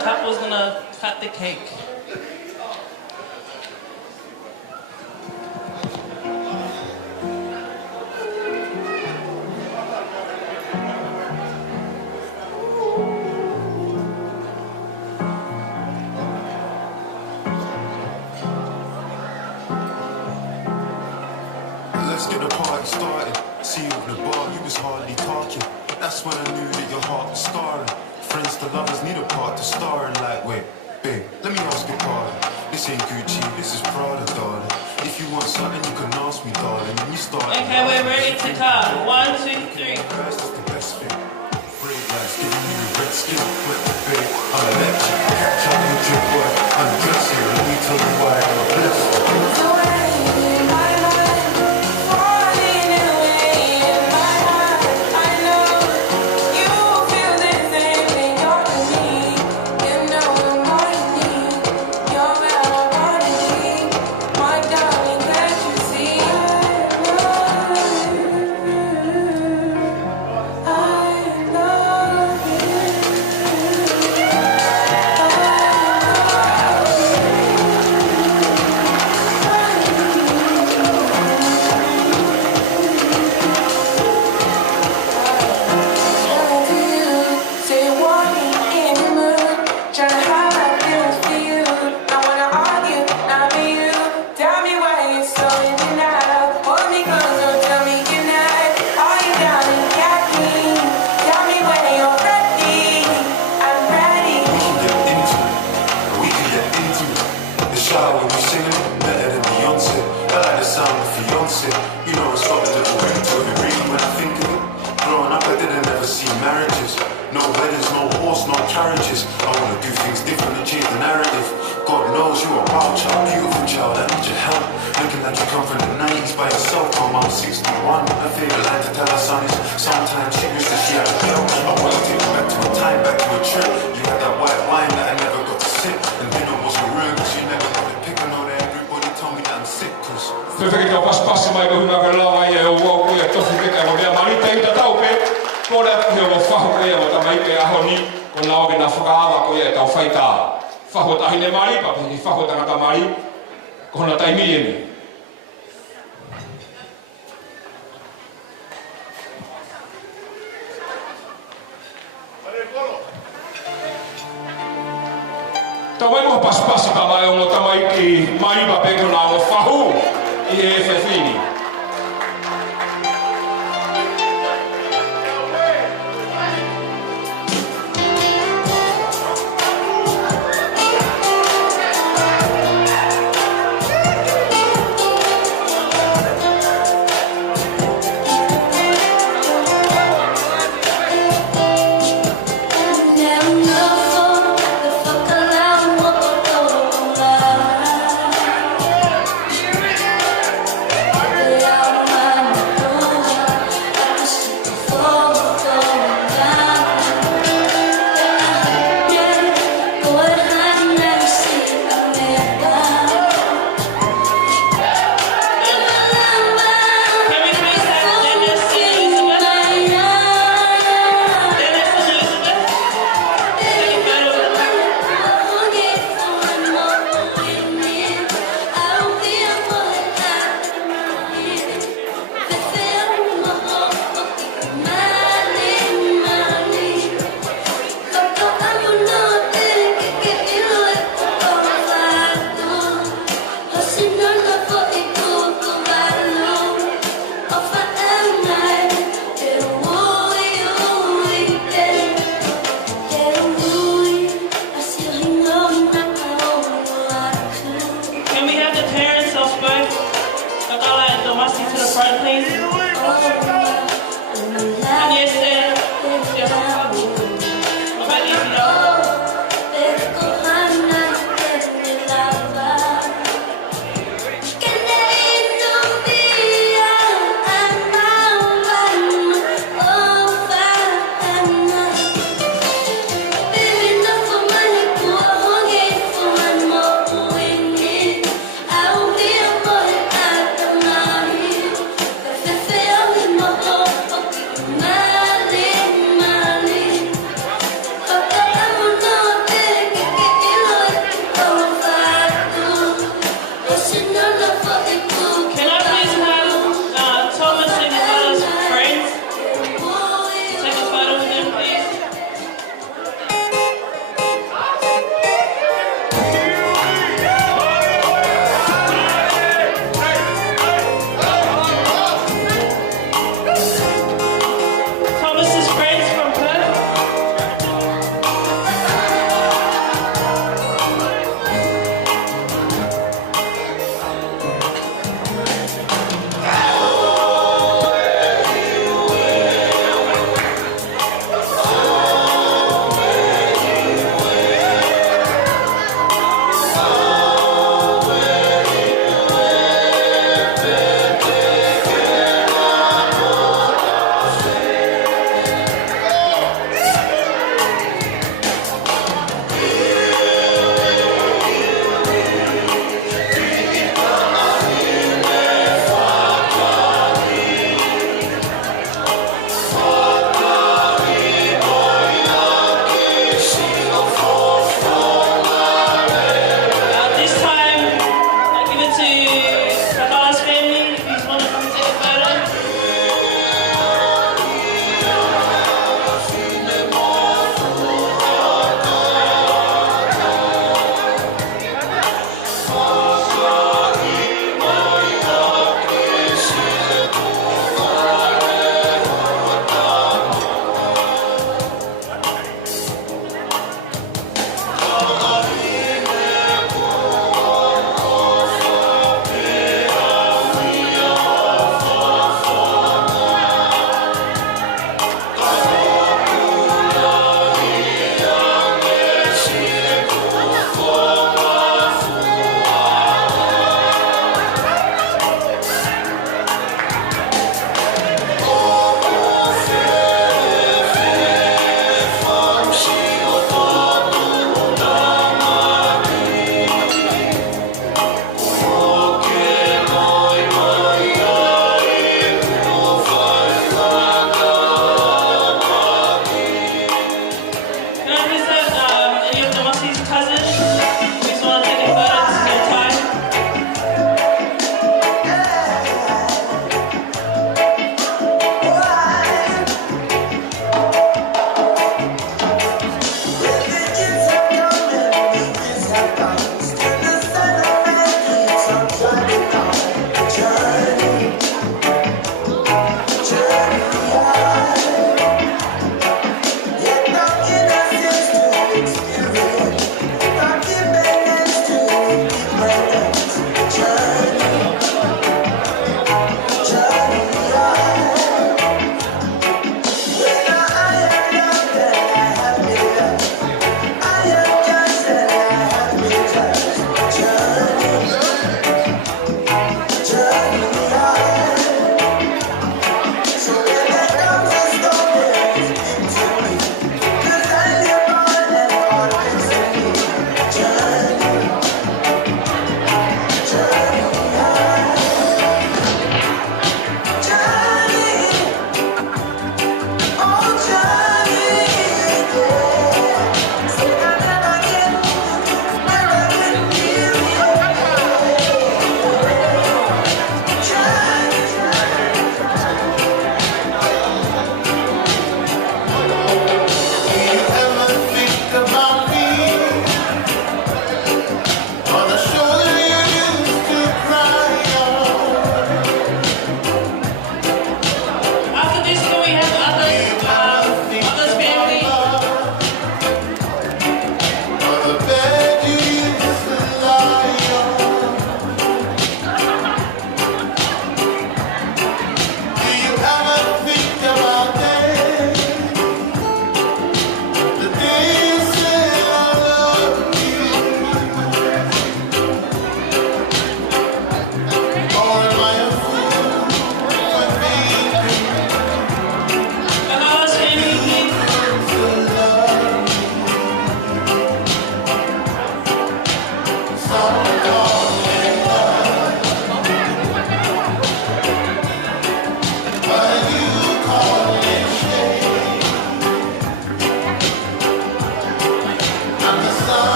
couple's gonna cut the cake. Let's get the party started. See you at the bar, you was hardly talking. That's when I knew that your heart was scarring. Friends to lovers need a part to star in. Like, wait, babe, let me ask you pardon. This ain't Gucci, this is Prada, darling. If you want something, you can ask me, darling. When you start, Okay, we're ready to cut. 1, 2, 3. That's the best thing. Brave lights giving me the red skin. With the babe, I'm electric. Catch up with your boy, I'm dressing. Let me tell you why I'm blessed.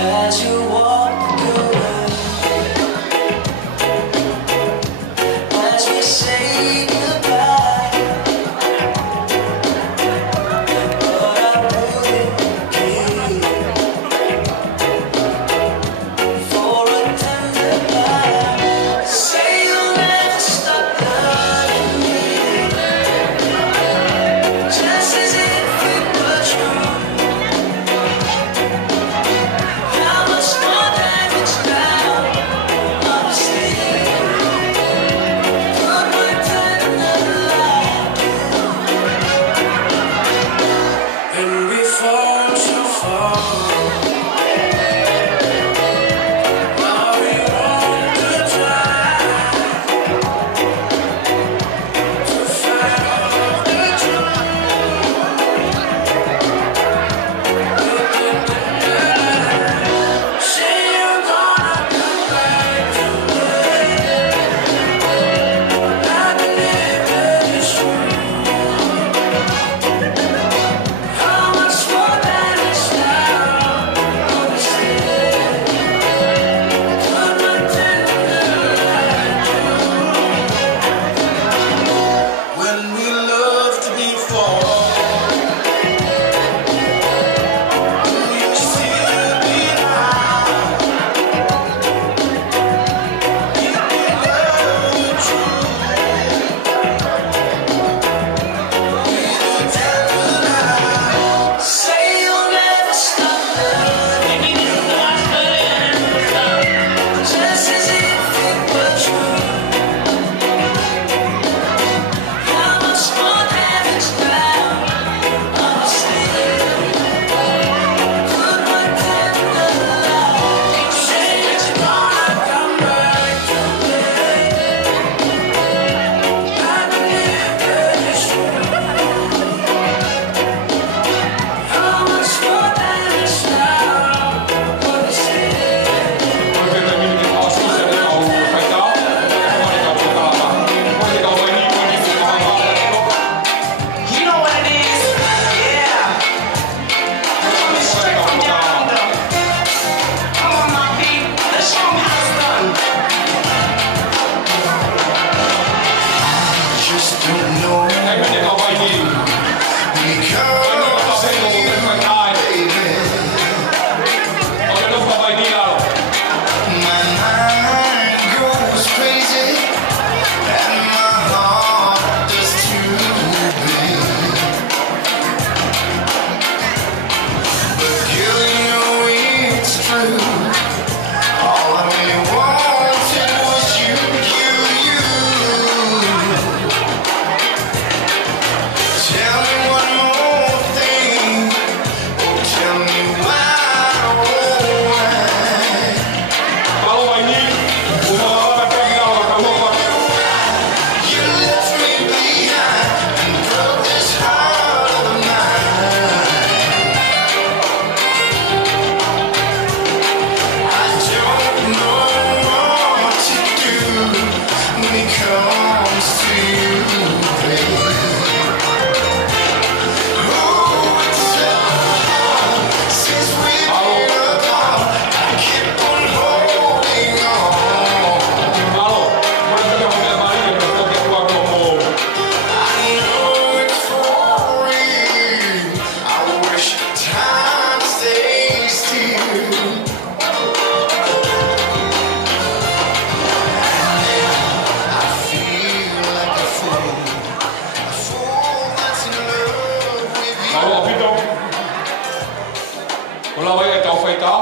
as you walk away, as we say goodbye. But I wouldn't give for a tender lie. Say you'll never stop loving me, just as if it were true. How much more damage now, honestly, could my tender lie do? When we fall too far, are we wrong to try to fight off the truth with the tender lie? Say you're gonna come back to me, I believe that it's true. How much more damage now, honestly, could my tender lie do? When we loved before, will you still be mine? If we love the truth, with a tender lie. Say you'll never stop loving me, just as if it were true. How much more damage now, honestly, could my tender lie? Say that you're gonna come back to me, I believe that it's true. How much more damage now, honestly. You know what it is? Yeah. Coming straight from down under. Come on, my people. Let's show 'em how it's done. Just don't know because you, baby. My mind goes crazy and my heart does too, babe. But girl, you know it's true. All I really wanted was you. Tell me one more thing. Oh, tell me why, oh, why. You left me behind and broke this heart of mine. I don't know what to do when it comes to you, baby. Oh, it's so hard since we've been apart. I keep on holding on. I know it's for real. I wish time stays still. I feel like a fool that's in love with you. Ola vai e tau whaita,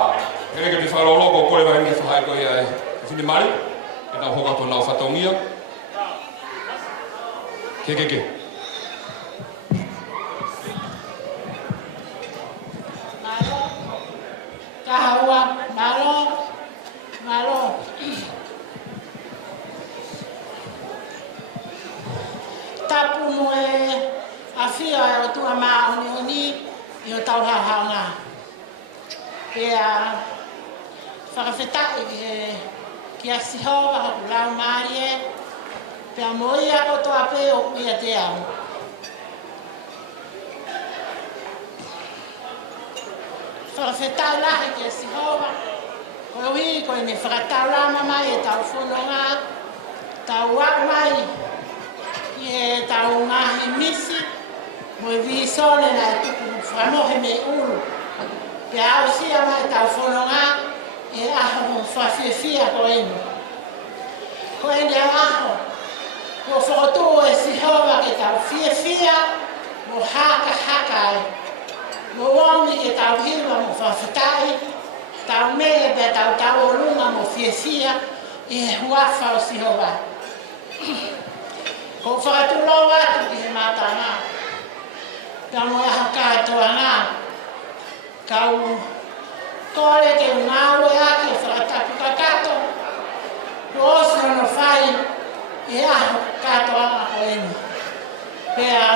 e ke mi wharolo ko kore wahi ke whahai koe ai whini mari, e tau hoka tō nau whatongia. Ke. Kahawa, malo. Tapu mo e awhia e o tua maa oni i o tau hahaunga. Pea whakawhetai ki a sihoa haku lau maari e, pea moia o toa pe o ia te au. Whakawhetai lahi ki a sihoa koe ne whakataurama mai e tau whanonga, tau wak mai, i e tau ngahi misi, mo i visone na e tuku whanohe me ulu. Pe au sia mai tau whanonga, e aho mo whawhiawhia ko enu. Ko enu e aho, ko whakatu e sihowa ke tau whiawhia, mo haka e. Mo wangi ke tau hilwa mo whawhitai, tau mele pe tau olunga mo whiawhia, i he huafa o sihowa. Ko whakatu loa atu ki he mātanga. Ka mo e aho kātoa ngā. Kau kore ke ngāwe ake whakatapu kakato. Ko osno no whai i aho kātoa ngā ko enu. Pea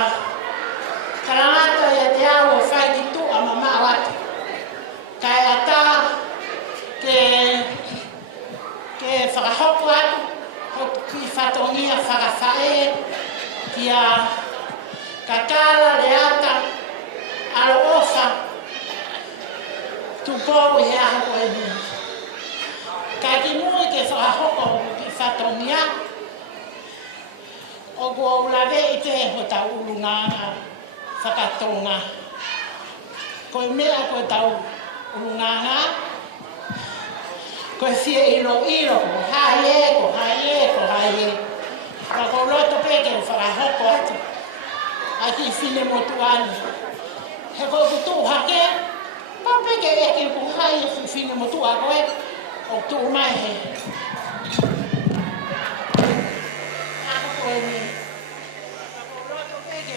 karangata ia te au e whai ki tu a mamau atu. Kai ata ke whakahoko atu, ki whatongia whakawhae, ki a Kakala Leata, alo ofa, Tupou i aho ko enu. Kai ki mui ke whakahoko ki whatongia, o kua ulawe i te ho tau ulunganga, whakatonga. Koe mea koe tau ulunganga, koe fia ilo, ko hae, ko hae. Ka ko loto peke o whakahoko atu, a ki whine motu anu. He koe kutu hake, pa peke e ke ku hae ki whine motu a koe, o tu mai he. Ako koe ni, ka ko loto peke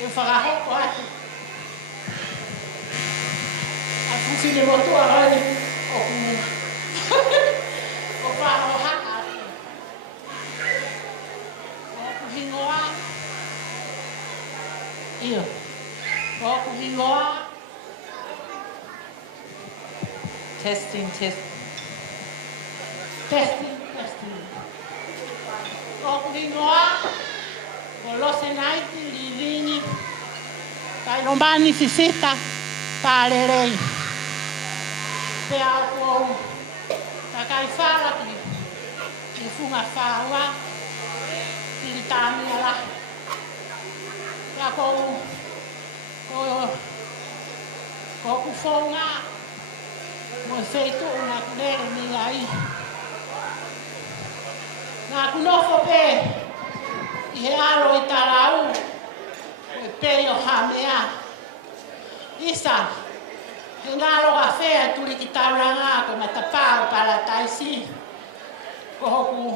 o whakahoko atu. A ku whine motu a koe, o ku whaho haka atu. O ku hingoa. Iyo. O ku hingoa. Testing. Testing. O ku hingoa. O lose naiti lilingi. Kai lombani fifita. Pārerei. Pea ko takai whala ki whunga whaua. Tiri tāmia la. Pea ko ku whaunga. Mo wheitu ngā kulere ni ngai. Ngā kunofo pē. I he aro i tarau. O e pē o hamea. Isa. He ngāro ka whea turi ki tauranga ko matapau para taisi. Ko hoku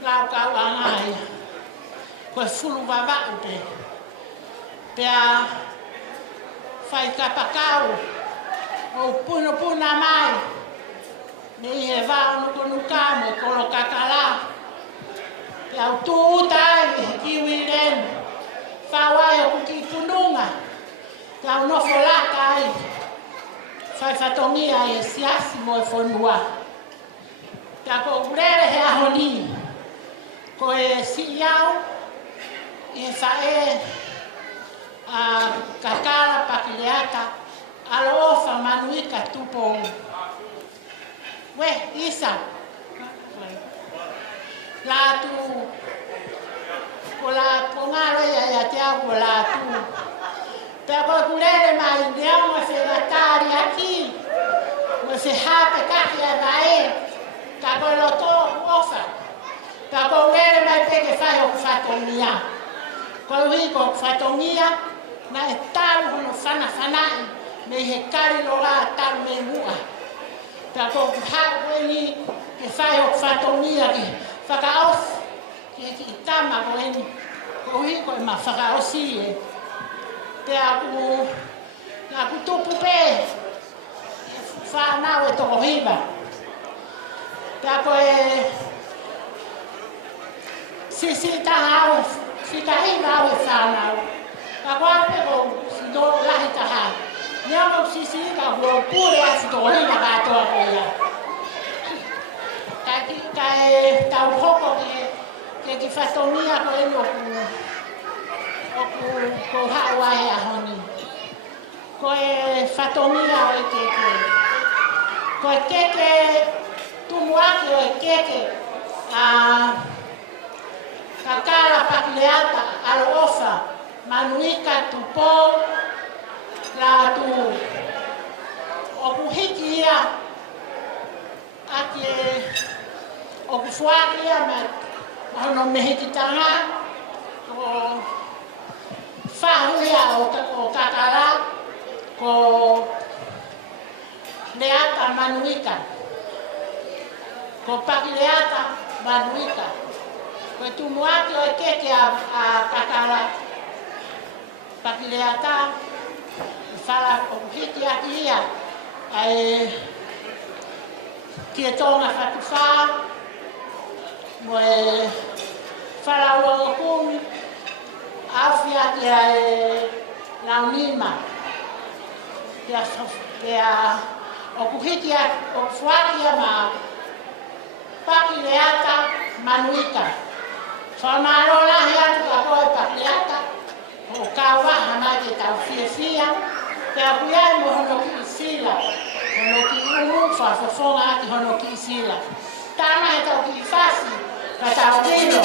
ngāo kau angai. Ko e fulu wawau te. Pea whai kapakau. O puna mai. Nei he wao nuko nuka mo kolo kakala. Pea o tu utai he kiwi ren. Whawai o kuki pununga. Tau no wholaka ai. Whai whatongia e siasi mo e whonua. Tea ko urere he ahoni. Ko e si iau. I whae a Kakala Pakileata. Alo ofa manuika Tupou. We, isa. Latu. Ko la pongaro ia te au ko latu. Pea koe kulere mai ndea mo se gatari aki. Mo se hape kaki a vae. Ka koe loto ofa. Pea koe kulere mai peke whai o whatongia. Koe hui ko whatongia. Na e taru hono whanai. Me he kari loa taru me mua. Pea koe kuhau koe ni ke whai o whatongia ki whakaos. Ki tama koe ni. Koe hui koe ma whakaosi e. Pea ku tupu pē. Whanau e toko hiba. Pea koe sisi taha au, fika hiba au e whanau. Pea koe ape ko sido lahi taha. Nia mo sisi ka kua pure asu toko hiba katoa koe ia. Kai tau hoko ke ki whatongia koe ni o ku hau ai ahoni. Koe e whatongia o e keke. Ko e keke, tumuake o e keke, Kakala Pakileata, Alofa, Manuika Tupou Latu. O kuhiki ia, ake, o kufuaki ia me, ono mehiki tanga, o whahuia o Kakala, ko Leata Manuika, ko Pakileata Manuika, ko tumuaki o e keke a Kakala Pakileata, whala o kuhiki aki ia, ai kia tonga whatuwha, mo e whala ua kumi, awhia kia e launima, kia o kuhiki o kufuakia ma Pakileata Manuika. Whamaro lahi atu ka koe Pakileata, o kawaha mai ke tau fia, kia kuiai mo hono ki sila, hono ki umufa, fofonga ati hono ki sila. Tama he tau ki fasi, ka tau dino.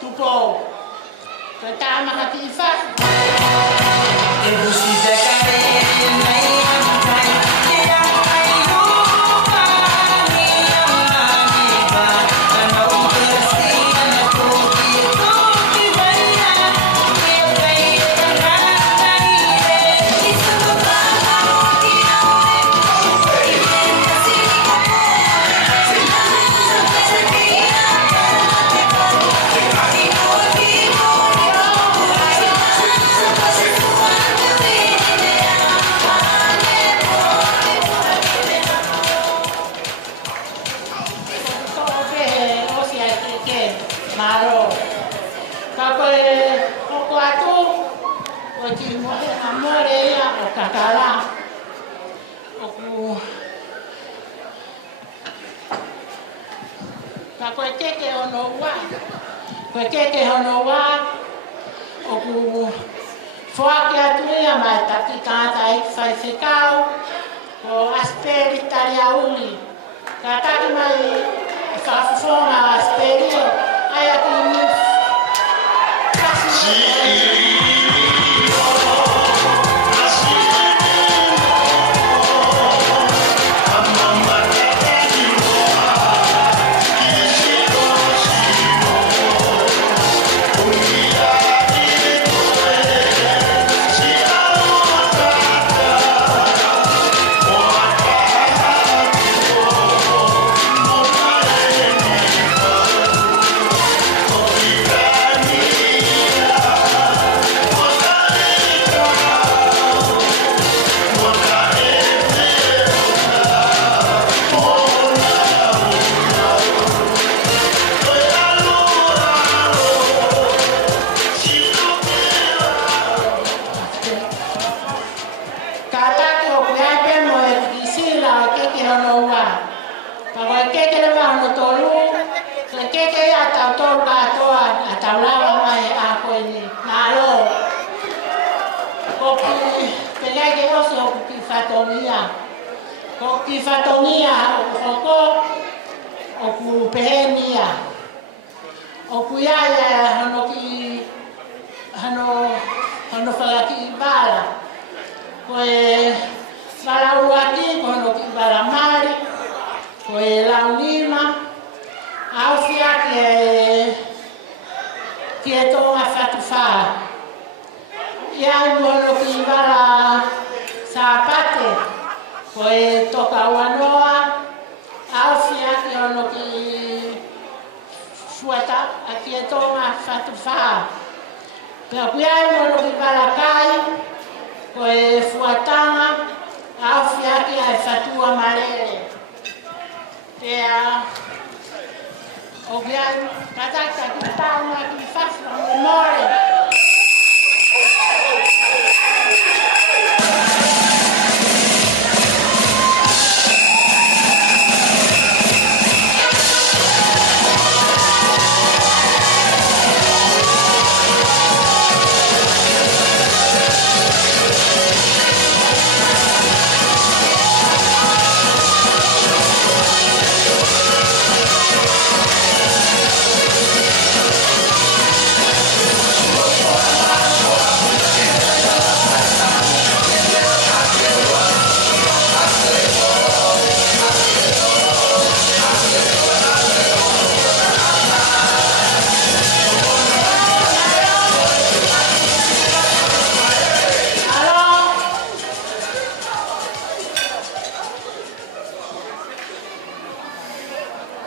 Tupou Kakala, koe keke ono wā. Koe keke ono wā. O ku whake atu ia mai taki kāta i whai whekau. Ko asperi tari a uli. Ka taki mai whawhonga asperi o. Ai atu i mi. Kasi. ono ua. Pa koe keke le wano tolu, koe keke ia tau tolu katoa, a tau lawa mai a koe ni. Nalo, koki peleke osi o ki fatongia. Koki fatongia o koko, o ku pehenia. O ku iaia hano ki, hano whalaki i bala. Koe bala uaki, koe hano ki bala mari, koe launima, au fia ki e tonga whatuwha. Iai mono ki bala sāpate, koe toka uanoa, au fia ki ono ki fuata a ki e tonga whatuwha. Pea kuiai mono ki bala kai, koe fuatanga, au fia ki ai whatua marere. Pea o kuiai kataka ki taunga ki whawha mo more.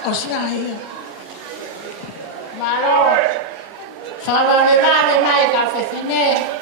Australia. Malo. Solo le vale mai caffeine.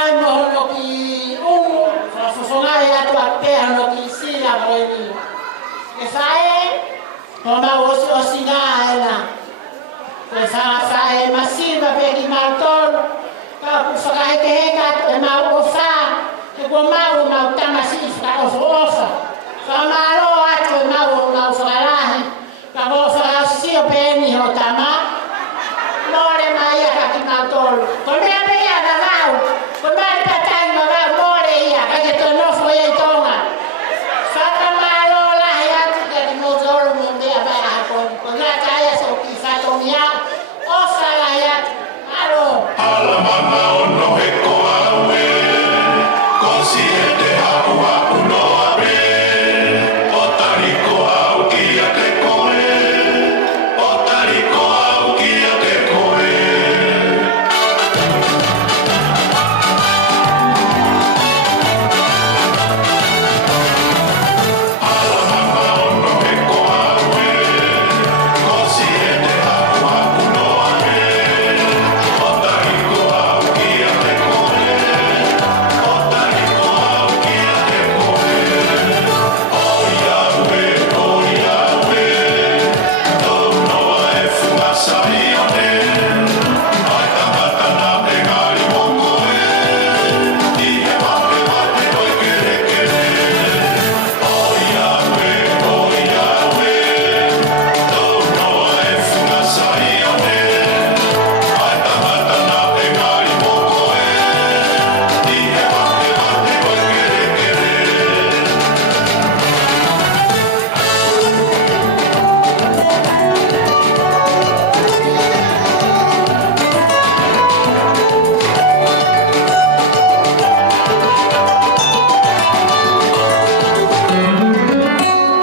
ai mo ki umu fonga ya tu apea no ki sila koini e fae mama o singa ena e fae masiva pe ki martol ka ku fae ke ka e ma o fa e ko ma tama si fa o fa fa ma lo atu ma o fa la ka o fa si o pe ni o tama more mai ya ki martol ko me ya da vau ko me pa tai no va more ya ka ke to no foi e tonga fa ma lo la ya ti ke mo zoro mo me ba ko na ta ya so ki fa to mia o fa la ya alo Ala mama ono he ko awe ko si e te hapu hapu no abre o tariko au ki a te koe o tariko au ki a te koe Ala mama ono he ko awe ko si e te hapu hapu no abre o tariko au ki a te koe o tariko au ki a te koe o Yahweh tau noa e fumasai o ne ai tangata na e ngari moko e i he wate wate oi kere kere o Yahweh tau noa e fumasai o ne ai tangata na e ngari moko e i he wate wate oi kere kere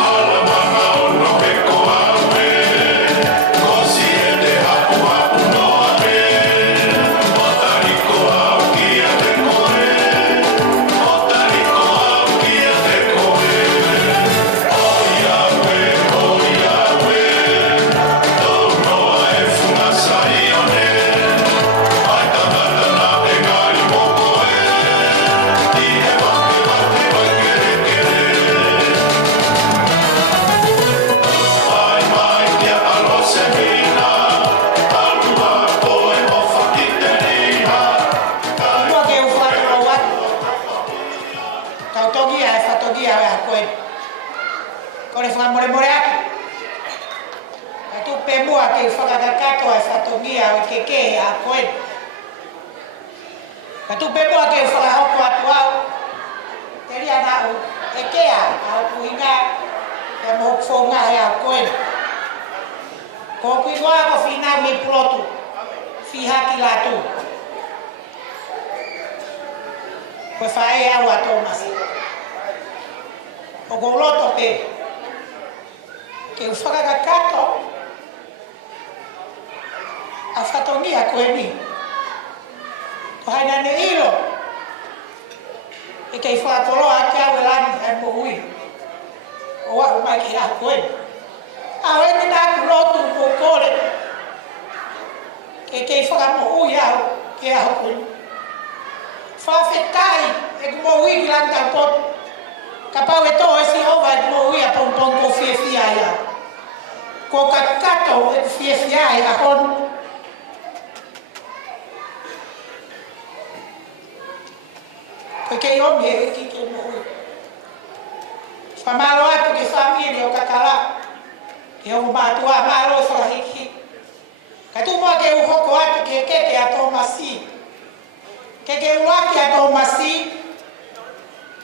Ala mama ono he ko awe ko si e te hapu hapu no awe o tariko au ki a te koe o tariko au ki a te koe o Yahweh tau noa e fumasai o ne ai tangata na e ngari moko e i he wate wate oi kere kere Ai mai kia alo se mina, alua koe o whakiterina. Mua ke u fa to wat ka togi ai fa togi ai ko ko le fa more aki ka tu pe mua ke fa ka kato ai fa togi ai ke a ko ka tu pe mua ke fa ho ko atu au te ria na u ke a ku inga e mo fo nga ai a ko ku wa ko fina mi plotu fi haki latu ko fai a wa Thomas o goloto pe ke u faka ka kato a fatongi a koeni ko haina ne ilo e ke fa tolo a ke a welani e mo hui o wa ma ki a koeni a weni na ku lotu ko kore ke faka mo hui a ke a koeni fa fetai e mo hui glanta pot kapau e to esi ova e mo hui a pon ko fia ya ko kakato e fia ya on ko ke yo me ke mo hui fa malo atu ke família o Kakala ke o matua malo fa hiki ka tu mo ke o hoko atu ke a Tomasi ke waki a Tomasi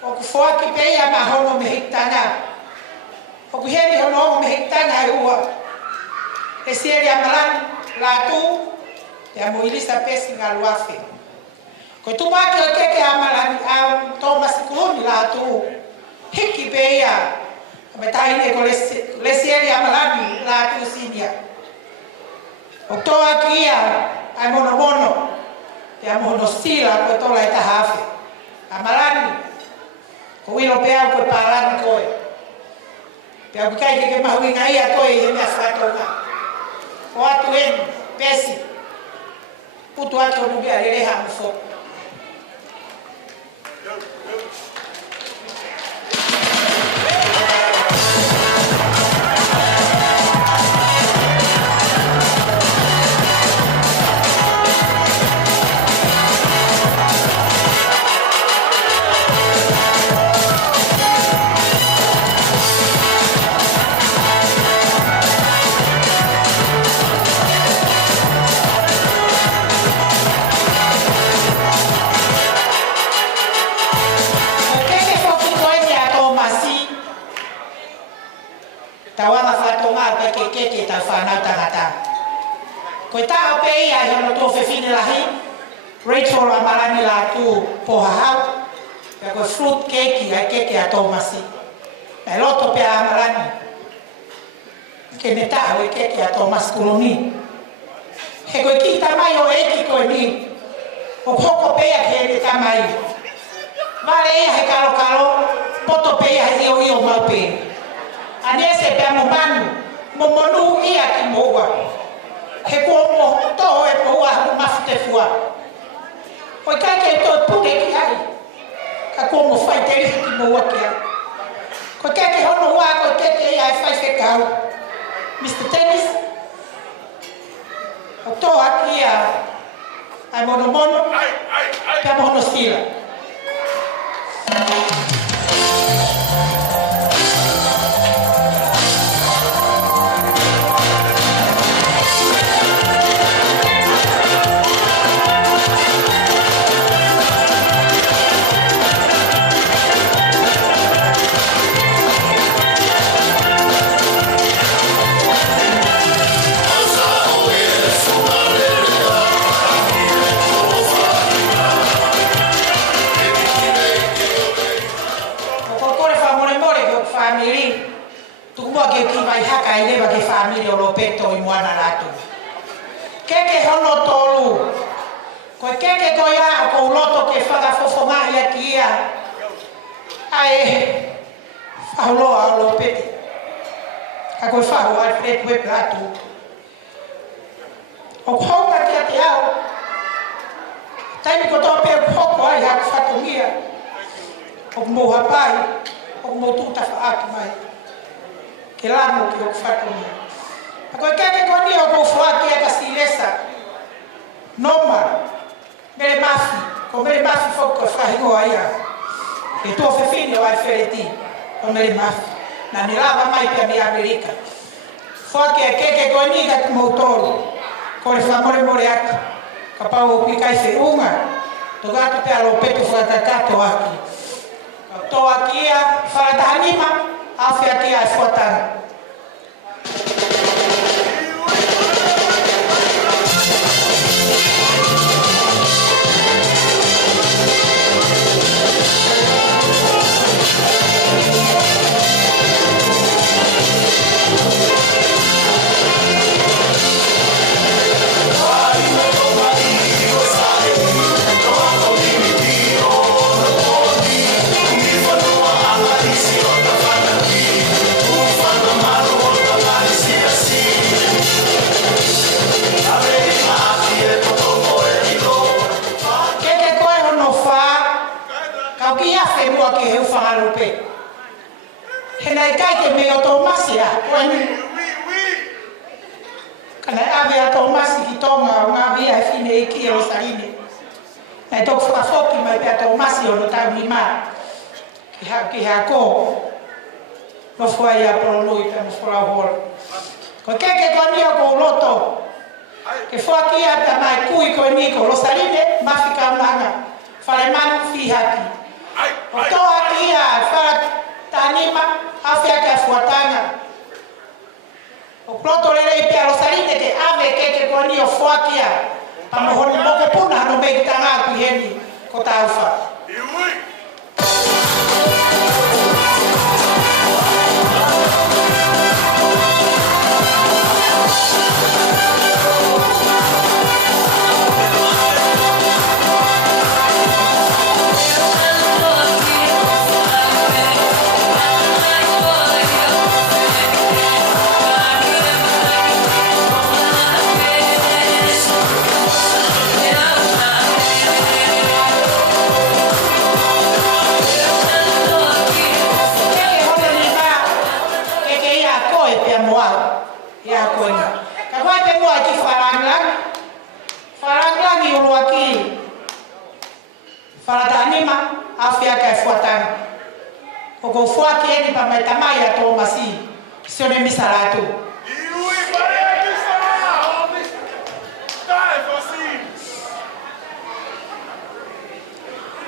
o ku foaki pe ia mahono me hitanga o ku heni hono me hitanga rua e sieri amalan latu e a moilisa pesi ngaluafe ko tu maki o ke amalan a Tomasi kuluni latu hiki pe ia me taine ko le sieri amalan latu sinia o toa kia ai mono te amo no stila ko tola e tahafe amalani ko wilo pe au ko parani ko pe au kai ke mahui ngai a ko e me afato ka o atu en pesi putu atu no bia lele ha fo Tawana whatonga pe ke ta whanau tangata. Koe taha pe ia i hono tō whewhine lahi, Rachel a marani la tū poha hau, pe koe fruit keki ai keke a tō masi. Mai loto pe a marani, ke ne taha e keke a tō masi kuroni. He koe ki tamai o eki koe ni, o koko pe ia ke ne tamai. Vale ia he karo karo, poto pe ia he io mau pe. Anese pe mo manu, mo monu ia ki moa. He ko mo to e moa mo mafte fua. Oi ka ke to puke ki ai. Ka ko mo fai te ki moa ki. Ko ke hono wa ko ke ai fai se kau. Mr. Tennis. O to aki ai mono pe mo no stila. Tukua ke ki mai haka i lewa ke whamiri o lo peto i moana ratu. Keke hono tolu. Koe keke koe a o kou loto ke whakafofo mahi a ki ia. Ae, whauloa o lo peti. Ka koe whahu Alfred Web ratu. O kouka ki a te au. Taimi ko tō peo koko ai haku whatongia. O moha pai. O mo tuta whaatu mai. Ke lamu ki o kufatonia. A koe keke koni o kufaki a kastilesa. Noma. Mere mafi. Ko mere mafi foko whahingo aia. E tō whewhine o ai whereti. O mere mafi. Na ni lava mai pia mi Amerika. Whaki a keke koni ka kumoutoro. Ko le whamore more aka. Ka pau o pikai se unga. To gato pe alo peto whatakato aki. Ka tō aki ia whatahanima. Afia ki ai whatana. Henai kai ke me o tō masi a, kana ave a tō masi ki tonga o ngā via e whine i ki e o sarine. Nei tōku whakafoki mai pe a tō masi o no tau ni mā. Ki hea kō, no fuai a polonui pe mo whora hora. Ko keke ko ni o ko loto, ke whaki a pe a mai kui ko ni ko lo sarine, mafi ka unanga, whare manu fi haki. O tō haki a whara tanima, hawhia kia fuatanga. O ploto lere i pia rosarine ke ave keke koni o whakia. Pamohoni moko puna hano mei tanga ki heni ko tauwha. aqui. Fala da anima, a fia que é fuatana. O que foi aqui é para me tamar e a toma assim. Se eu nem me salato.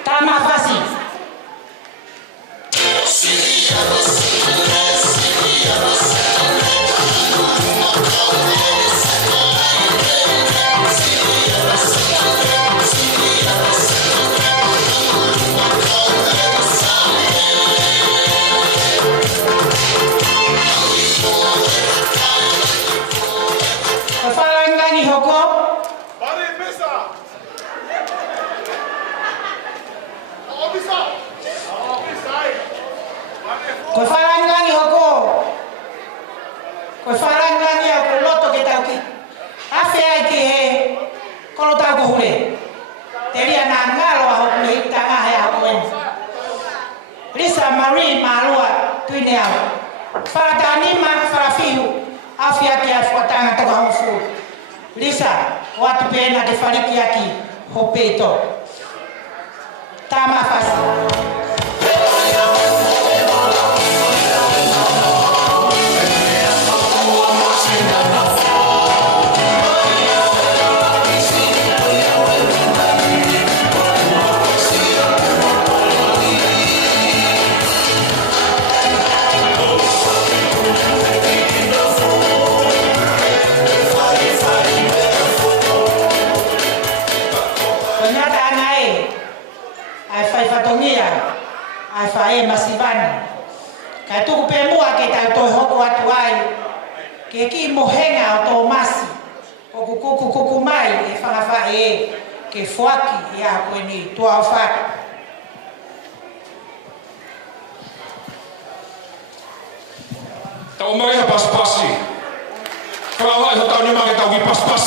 Tá mais fácil. Kau falang lagi hoko. Kau falang lagi aku loto kita ki. Afia ki he. Kalau tahu kau hule. Jadi anak ngalo aku ni tengah he aku en. Lisa Marie malua tu ni aku. Falatani mak falafiu. Afia ki aku tengah tu kamu fu. Lisa waktu pena difariki aki hopeto. Tama fasi. Ai fai masivani kai tu pe mua ke tai to hoko atu ai ke ki mohenga to masi o ku mai e fa e ke foaki ya ko ni to afa tau mai ha paspasi kalau ai tau ni mai tau ki paspas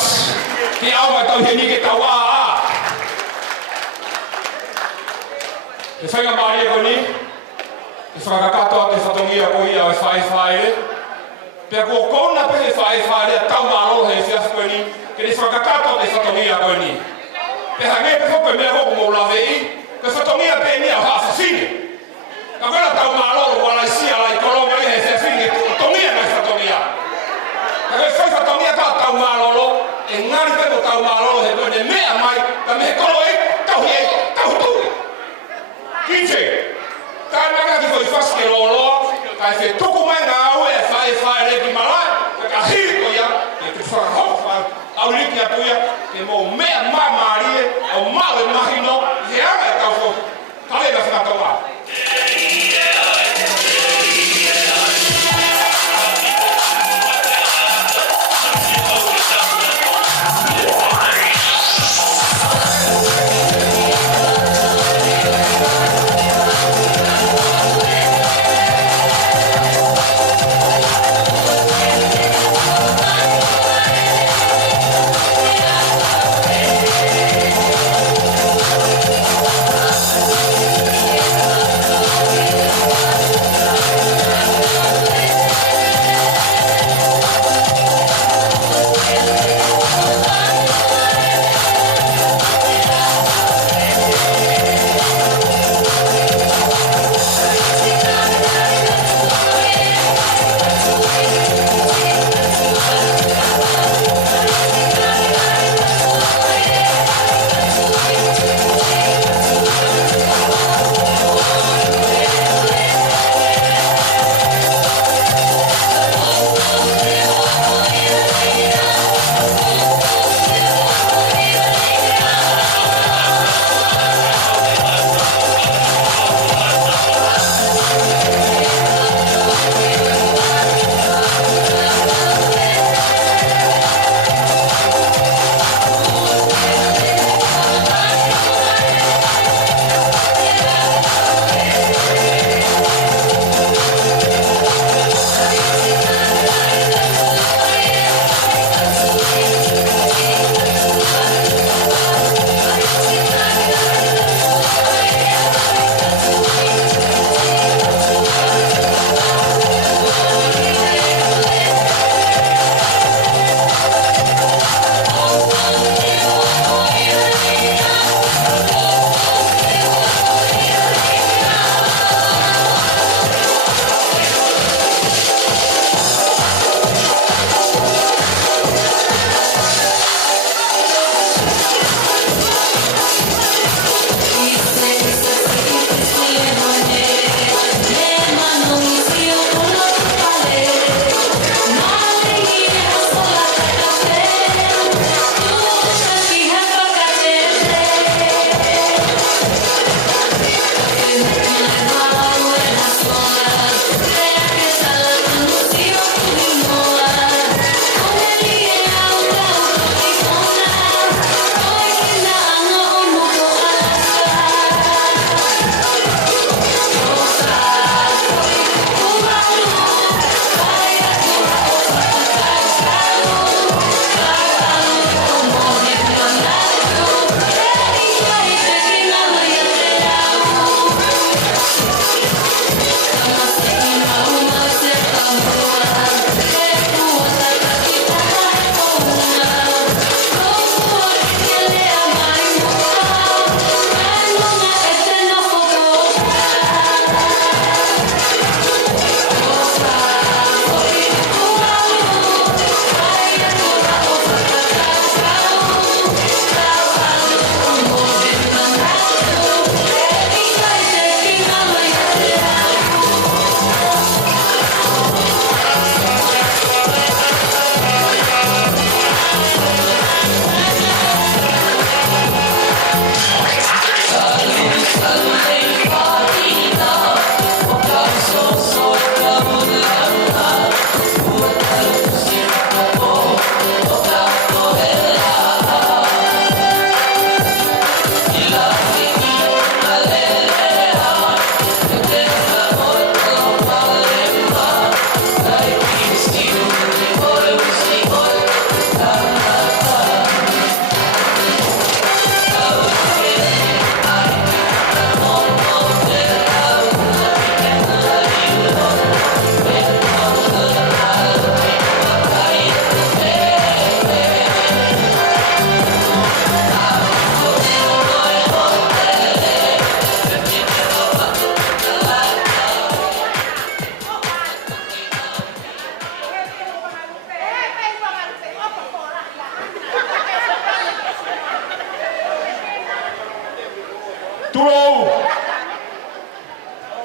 ki au mai tau ni ke tau a e whainga mai e koni, e whakakato te whatongia ko ia e whae pia ko kona pe e whae a tau maro he whiawhi koni, ke te whakakato te whatongia koni. Pe hange pe whope mea hoku mou lawe i, ke whatongia pe nia hafa whine. Ka wera tau maro wala isia lai koronga i he whiawhi ke tongia mai whatongia. Ka wei whatongia ka tau maro, e ngari pe ko tau maro he kone mea mai, ka me he koro e, tau hi e, tau tui. Kinche, kai manga ki foi faske lolo, kai fe tuku mai ngā au e whae re ki malai, ka hiri ko ia, e te whakahofa, au riki atu ia, ke mō mea mamari e, au mau e mahino, he anga e tau fo, kare na whakatawa.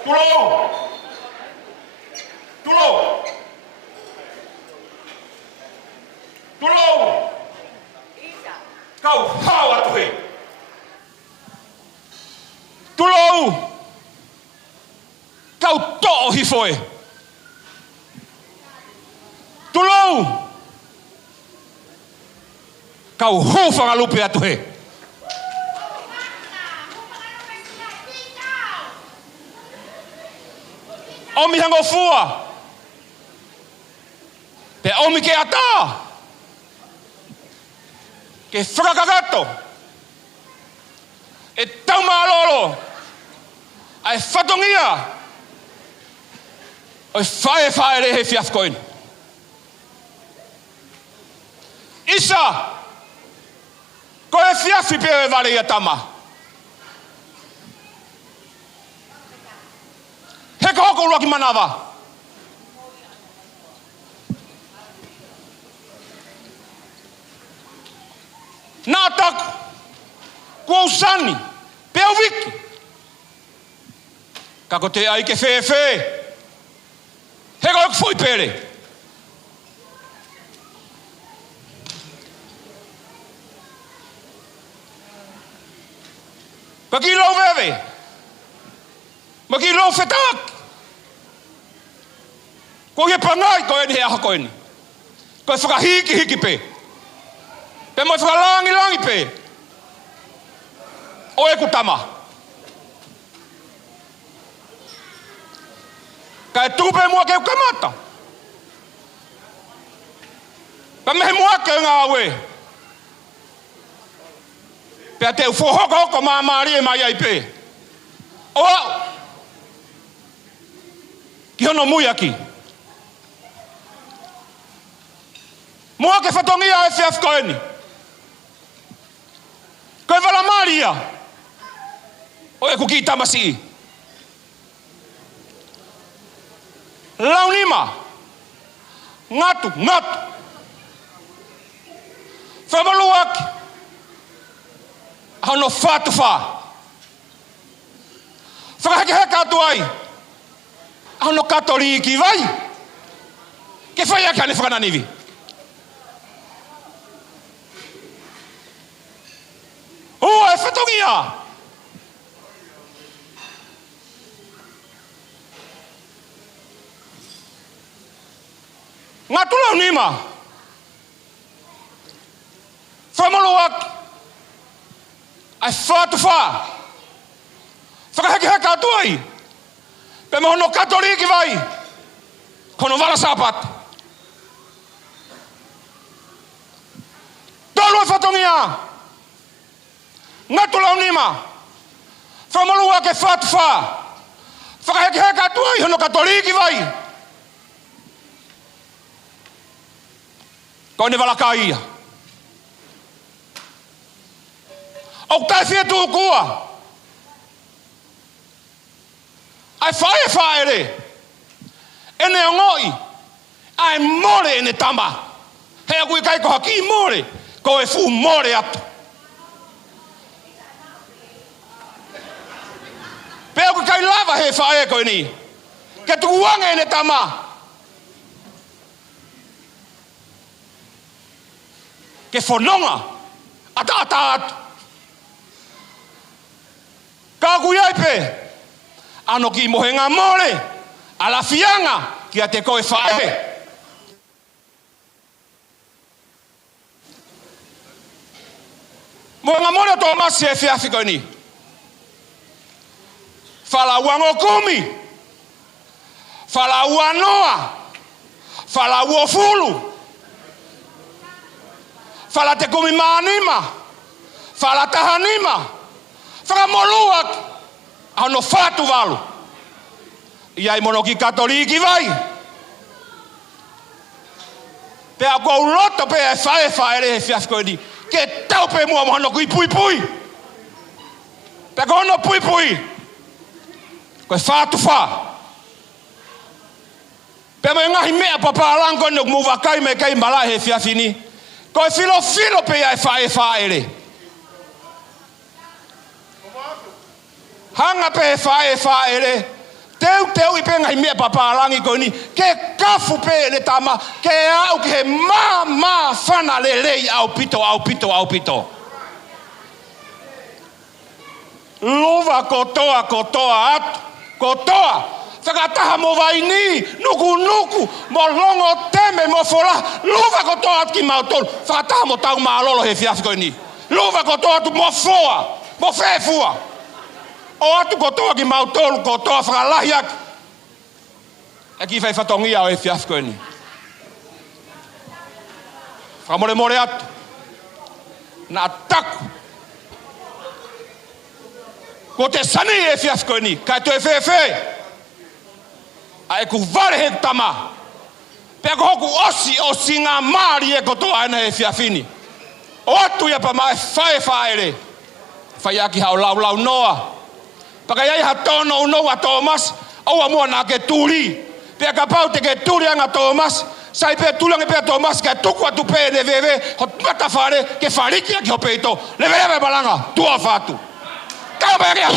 Tulou. Kau hau atu he. Tulou. Kau to'o hifoe. Tulou. Kau hufanga lupe atu he. Omi hango fua. Pe omi ke ata. Ke whakakagato. E tau maalolo. Ai whatongia. Oi whae rehe fiafkoin. Isa. Koe fiafi peo e vare ia tama. Heko hoko uruaki manawa. Nātak, kua usani, peo wiki. Kako te ai ke whee. Heko hoko fui pere. Ka ki lau wewe. Ma ki lau whetak. Ko he pangai ko eni he aha ko eni. Ko e whakahiki pe. Pe mo e whakalangi pe. O e kutama. Ka e tupe mua ke ukamata. Ka mehe mua ke ngā awe. Pe a te ufohoko maamari e mai ai pe. O au. Ki hono mui aki. Mua ke whatongia e whiaf koeni. Koe wala maria. O e kuki tamasi. Launima. Ngatu. Whamaluaki. Hano whatu wha. Whakaheke atu ai. Hano katoliki vai. Ke whai ake ane whakananivi. Ua e whatongia. Ngā tulau nima. Whamaloak. Ai whātu whā. Whakaheke atu ai. Pe mohono katoliki vai. Kono wala sapat. Tolu e whatongia. Ngā tulau nima. Whamalua ke whātu whā. Whakaheke atu ai. Hono katoliki vai. Koine wala ka ia. O tai fia tu kua. Ai whae re. Ene o ngoi. Ai more ene tama. Hea kui kai ko haki more. Ko e fu more atu. Pea kui kai lava he whae ko ni. Ke tu uanga ene tama. Ke whanonga. Ata atu. Ka kui ai pe. Ano ki mohenga more. Ala fianga. Ki a te koe whae. Mohenga more to masi e whiawhi koe ni. Whala uango kumi. Whala uanoa. Whala uofulu. Whala te kumi maanima. Whala tahanima. Whakamoluak. Ano whātu walu. Iai mono ki katoliki vai. Pea kua uloto pea e whae rehe whiawhi koe ni. Ke tau pe mua mohano kui pui. Pea ko hono pui. Koe whātu whā. Pea mo ngahi mea papalango nuk muwa kai me kai mala he whiawhi ni. Koe filo pea e whae re. Hanga pe whae re. Teu I penga I mea paparangi ko ni ke kafu pe le tama ke au ke ma fana le lei au pito. Lova kotoa atu. Kotoa. Whakataha mo vaini, nuku, mo longo teme mo fola. Lova kotoa atu ki mautolu. Whakataha mo tau maalolo he fiafi ko ni. Lova kotoa atu mo foa, mo fefua. O atu kotoa ki mautolu, kotoa whakalahi aki. Eki whai whatongia o he fiafi ko ni. Whakamore atu. Na taku. Ko te sani e fiafi ko ni, kai tu e whewhe. A e ku vare he tama. Pea ko hoku osi ngā maari e kotoa ena e fiafini. O atu ia pa mai whae re. Whai aki hao lau noa. Paka iai ha tono unoa Thomas, aua mua nā ke tūri. Pea ka pau te ke tūri anga Thomas, sai pe tulangi pe Thomas, ke tuku atu pe ne vewe, ho mata whare, ke whariki aki ho peito. Lewe malanga, tua whatu. Kau pe aki ha.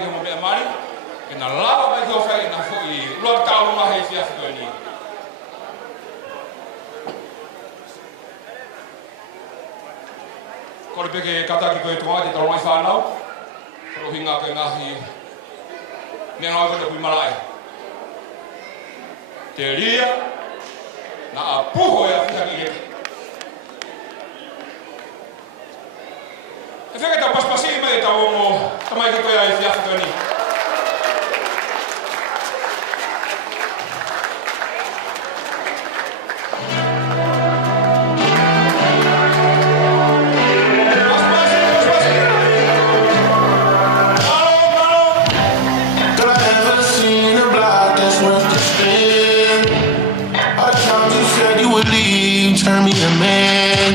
ke mo be mari ke na lava mai ko fai na fo I lo ta lo ma he fia fo ni ko le ke kata ki ko to ai ta mai fa nau ko hinga ke na hi ne na ko te malai te ria na a puho ya fia ki e fia ke ta paspasi mai ta o ta mai ki ko ya fia fo ni Turn me a man.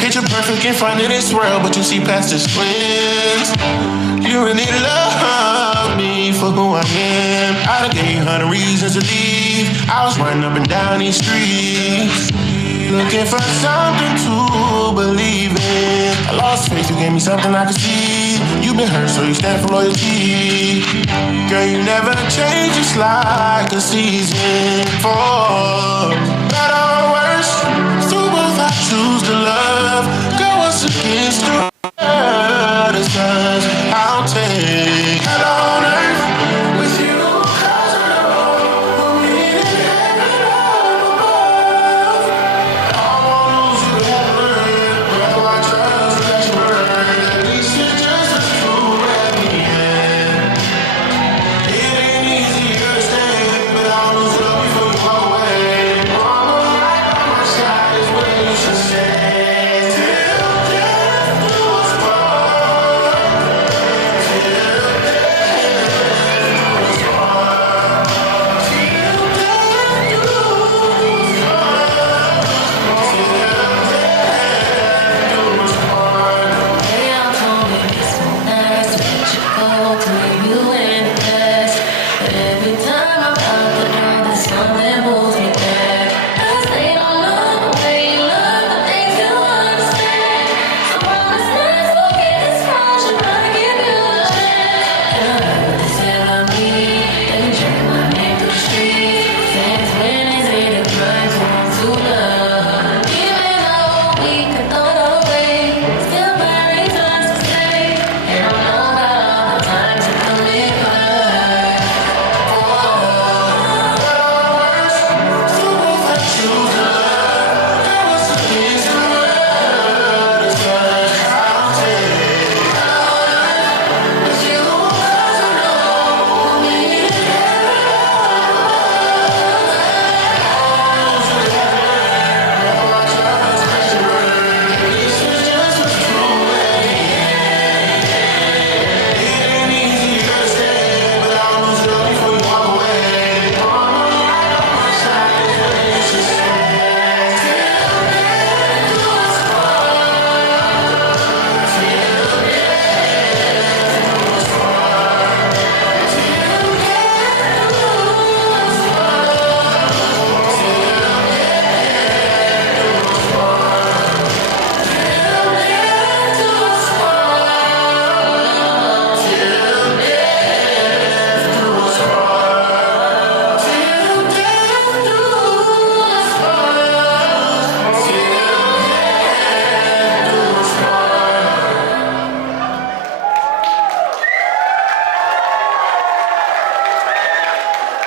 Picture perfect in front of this world, but you see past the screens. You really love me for who I am. I done gave you 100 reasons to leave. I was running up and down these streets, looking for something to believe in. I lost faith, you gave me something I could see. You've been hurt, so you stand for loyalty. Girl, you never change, just like a season. For better or worse, through both I choose to love. Girl, what's against the world? I'll take hell on earth with you. 'Cause I know we'll meet in heaven up above. I won't lose you to heaven, but I trust that you earn. At least you're just as true at the end. It ain't easy to stay, but I'll lose it all before you walk away. Mama, right by my side is where you should stay. Till death do us part. Till death do us part. Till death do us part. Till death do us part. Hey, I'm told it's so nice to let you go, to leave you in the past. But every time I'm out the door, there's something pulls me back. 'Cause they don't know the way you love, the things you understand. So promise not to forget this passion, I give you a chance. And I heard what they said about me, they been chanting my name through the streets. Since when they say the crimes want to love. Even though we could throw it away, still find reasons to stay. And I know about all the times you come in hurt.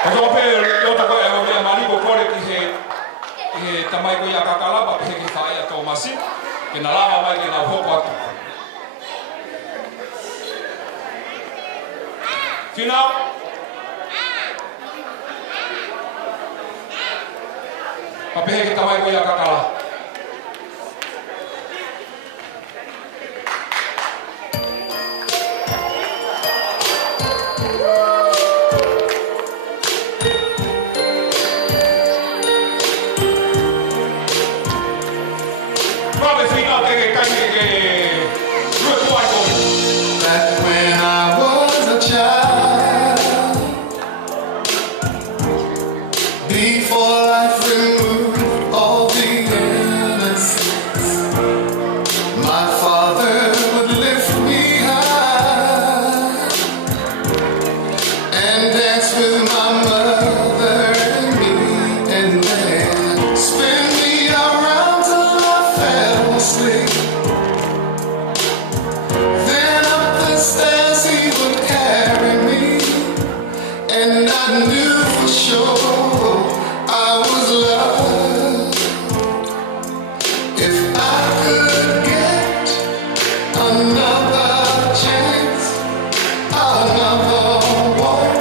Ko pe yo ta ko e mo me mali ko kore ki he tamai ko ya kakala pa pe ki fa ya to masi ke na lava mai ke na hoko atu final pa pe ki tamai ko ya kakala Back when I was a child, before life removed all the knew for sure I was loved. If I could get another chance, another walk,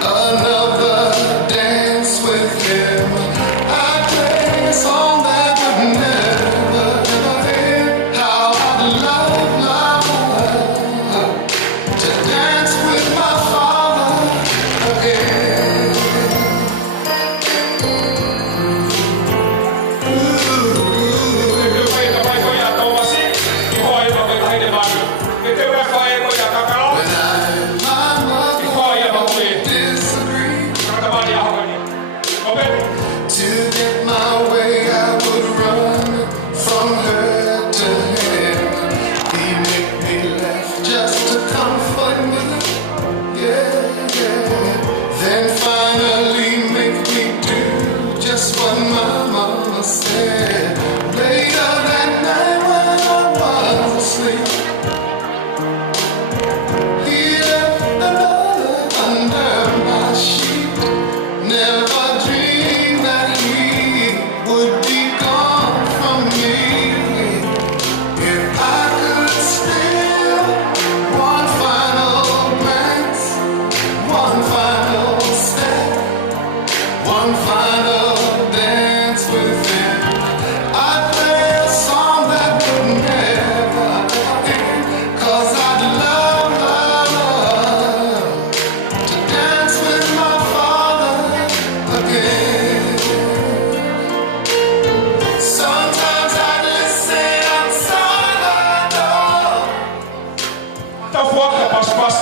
another dance with him, I'd play a song that would never, ever end. How I'd love to dance with my father again. When I and my mother disagree, to get my way I would run from her to him. He'd make me laugh just to comfort me, yeah. Then finally make me do just what my mama said. Later that night when I was asleep, he left another under my sheet. Never dreamed that he would be gone from me. If I could steal one final glance, one final step, one final dance with him, I'd play a song that would never end. 'Cause I'd love to dance with my father again. Sometimes I listen outside the door. Tafuaka pas-pas.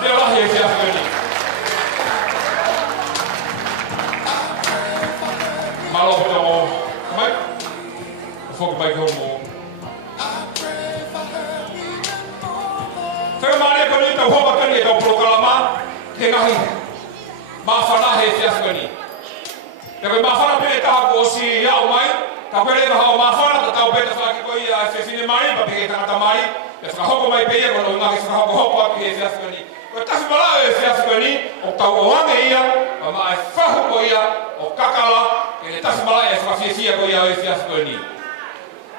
Dia lah yang siap ni. Malu kita mau, baik. Fok baik kamu. Saya mari kau ni tahu apa kan dia tahu program kengahi. Maafana he siap ni. Tapi maafana pilih tahu si ya umai. Tapi dia tahu maafana tahu betul lagi kau ya sini mari, tapi kita kata mari. Essa roupa vai bem quando não essa roupa que esse ascani. Eu tá falando esse ascani, o tal o homem ia, mas ferro coia, o Kakala, ele tá falando essa fiesia coia esse ascani.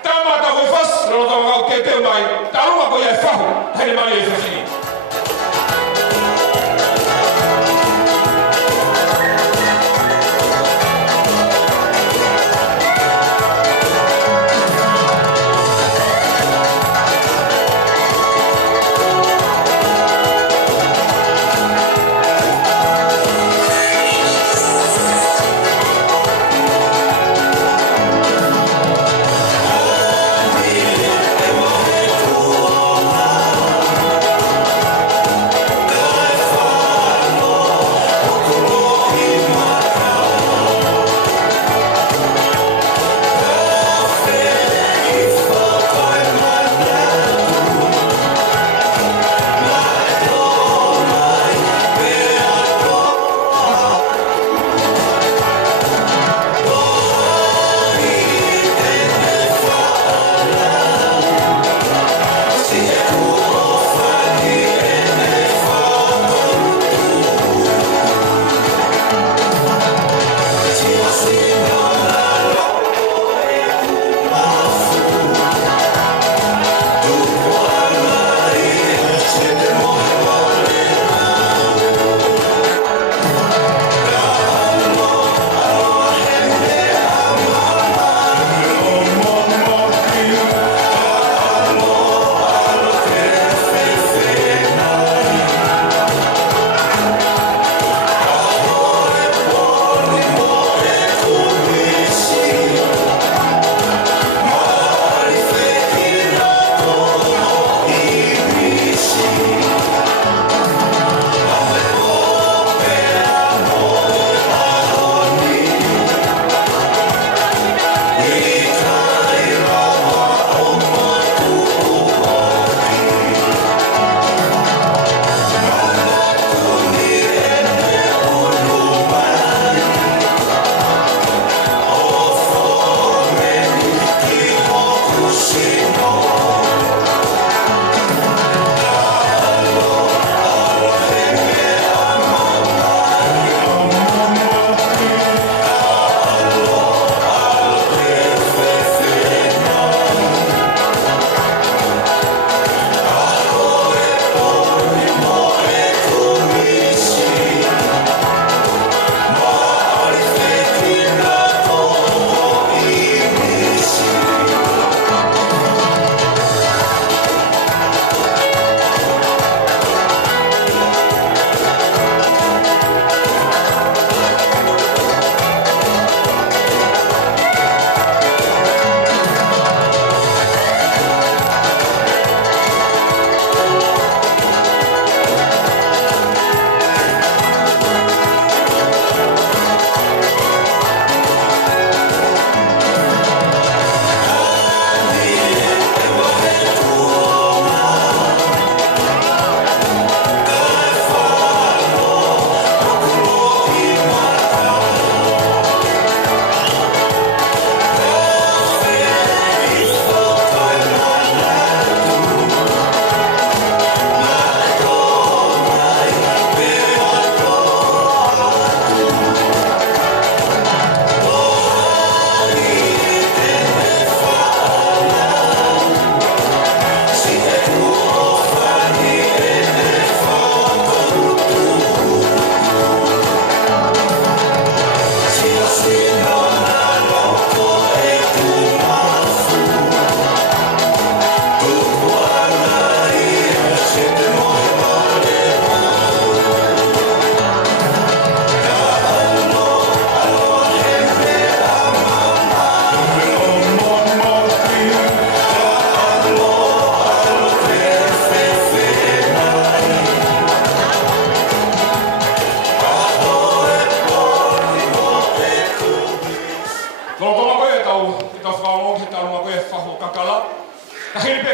Tama tá o faz, não tá o que tem mais. Tá uma coia ferro, ele vai esse assim.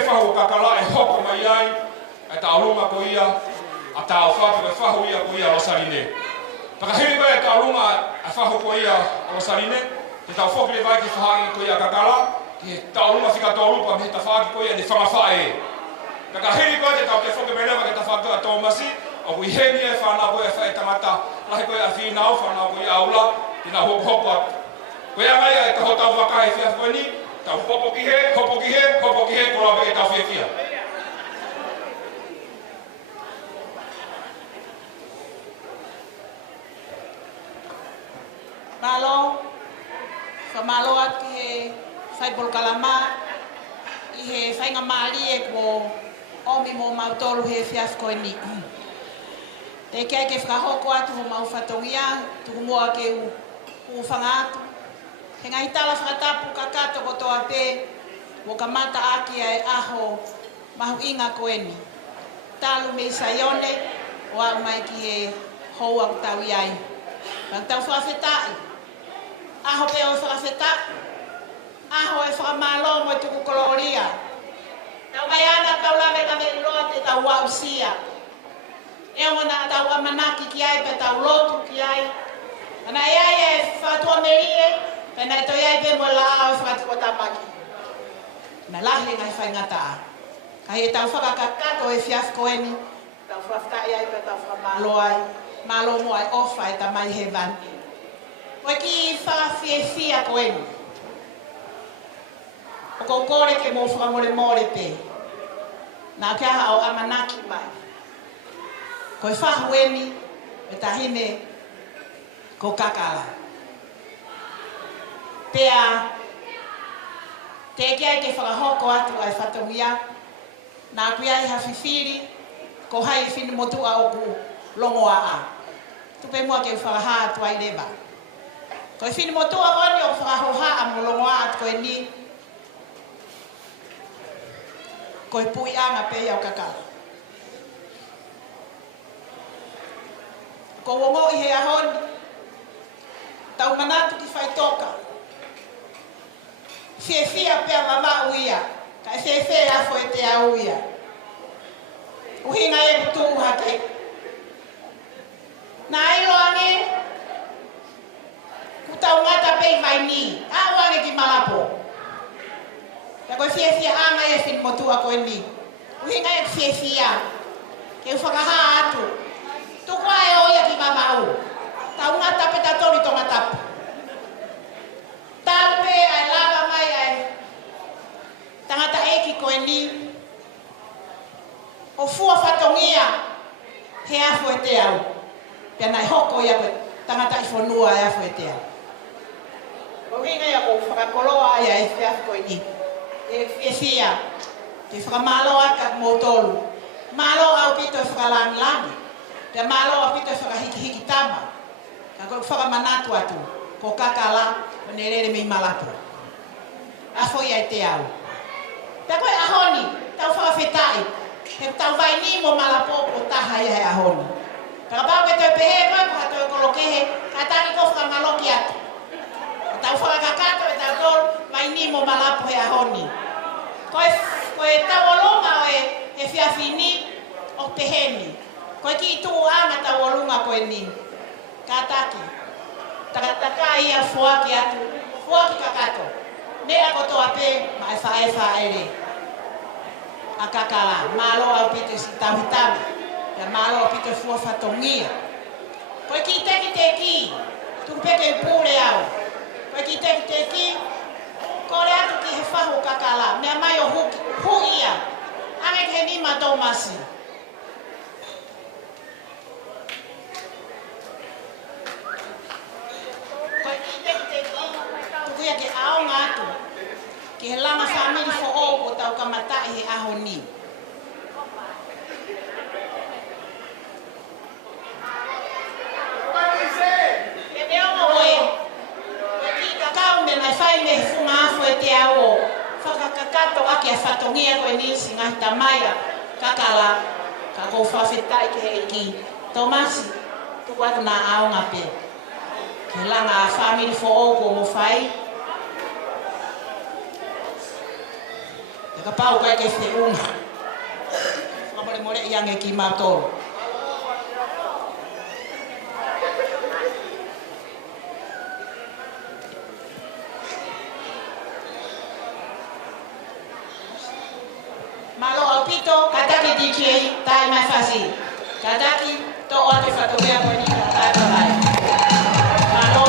whahu kakala e hoko mai ai, e taurunga ko ia, a tau whapu e whahu ia ko ia Rosarine. Pakahiri koe e taurunga e whahu ko ia Rosarine, te tau whokile vai ki whahagi ko ia kakala, ki taurunga whika taurupa me ta whahagi ko ia ni whangawhae. Pakahiri koe te tau te whoke merewa ke ta whakua tōmasi, o kui heni e whanau koe e whae tangata, lahi koe a whinau, whanau koe aula, tina hoko atu. Koe angai e taho tau wakahe whia koe ni, tau hopo ki he, kora pe e tau whia. Malo, whamalo atu he whaipol kalama, i he whainga maali e ko omi mo mautolu he whiaf koe ni. Te kei ke whakahoko atu ho mau whatongia, tuku mua ke u whangatu. He ngai tala whakatapu kakato ko toa pe, mo ka mata aki ai aho mahu inga koe ni. Talu me isaione, o au mai ki he hou au tau iai. Pang tau whawhetai, aho pe o whawhetai, aho e whakamalo mo e tuku koloria. Tau mai ana tau lawe kame loa te tau wau sia. E o na tau amanaki ki ai pe tau lotu ki ai. Ana e ai e whatua merie, pe na e toi ai pe mo la au e whakatua tamaki. Na lahi ngai whai ngata a. Ka he tau whakakakato e whiaf koe ni, tau whawhetai ai pe tau whakamalo ai. Malo mo ai ofa e tamai he van. Koe ki whawhiewhia koe ni. O kou kore ke mo whakamore more pe. Nā kia hao amanaki mai. Koe whahueni e tahine ko kakala. Pea te kia ke whakahoko atu ai whatongia. Nā kuia i hawhiwhiri ko hai whini motua o ku longo a. Tupe mua ke whakaha atu ai lewa. Koe whini motua koni o whakahoha a mo longo a atu koe ni. Koe pui anga pe au kakala. Ko wongo i he ahoni. Tau manatu ki whai toka. Whia pia mama uia. Ka e afo e te a uia. Uhinga e putu uhake. Na ilo ane. Kutau ngata pe i vai ni. A uange ki malapo. Ka koe whia anga e whini motua koe ni. Uhinga e whia. Ke whakaha atu. Tuku ae oia ki mamau. Tau ngata pe tatori tonga tapu. Tape ai lava mai ai. Tangata eki koe ni. O fua whatongia. He afo e te au. Pea nai hoko ia pe tangata i whanua e afo e te au. Uhinga ia ko whakakoloa ai ai whiaf koe ni. E whia. Te whakamalo aka mō tolu. Malo au pito e whakalangi. Te malo au pito e whakahiki tama. Ka koe whakamanatu atu. Ko kakala o ne rere mei malapo. Afo ia te au. Te koe ahoni. Tau whakawhetai. Te tau vai ni mo malapo o taha ia he ahoni. Ka pao ke te pehe koe ko hato e kolokehe. Ka taki ko whakamaloki atu. Tau whakakato e tau tolu vai ni mo malapo he ahoni. Koe tau olonga o e whiawhini o peheni. Koe ki tu anga tau olunga koe ni. Ka taki. Taka ia fuaki atu. Fuaki kakato. Nea kotoa pe mai whae re. A kakala. Malo au pito si tauhitami. Ia malo au pito fua whatongia. Koe ki teki teki. Tupeke i pūre au. Koe ki teki teki. Kore atu ki he whahu kakala. Mea mai o huia. Ange ke ni matou masi. Koe ki teki teki. Tukuia ke aonga atu. Ki he langa whamiri fo o tau kamatai he aho ni. Ke neonga oe. Ki kakao me nai whai me funga afo e te ao. Whakakakato ake a whatongia koe nisi ngahi tamaia. Kakala. Ka kou whawhetai ke he ki. Tomasi. Tuku atu nā aonga pe. Ke langa a whamiri fo o ko mo whai. Kapau kai ke se uma. More yang e ki mato. Malo apito kataki DJ tai mai fasi. Kataki to o te fatomea ko ni tai tai. Malo.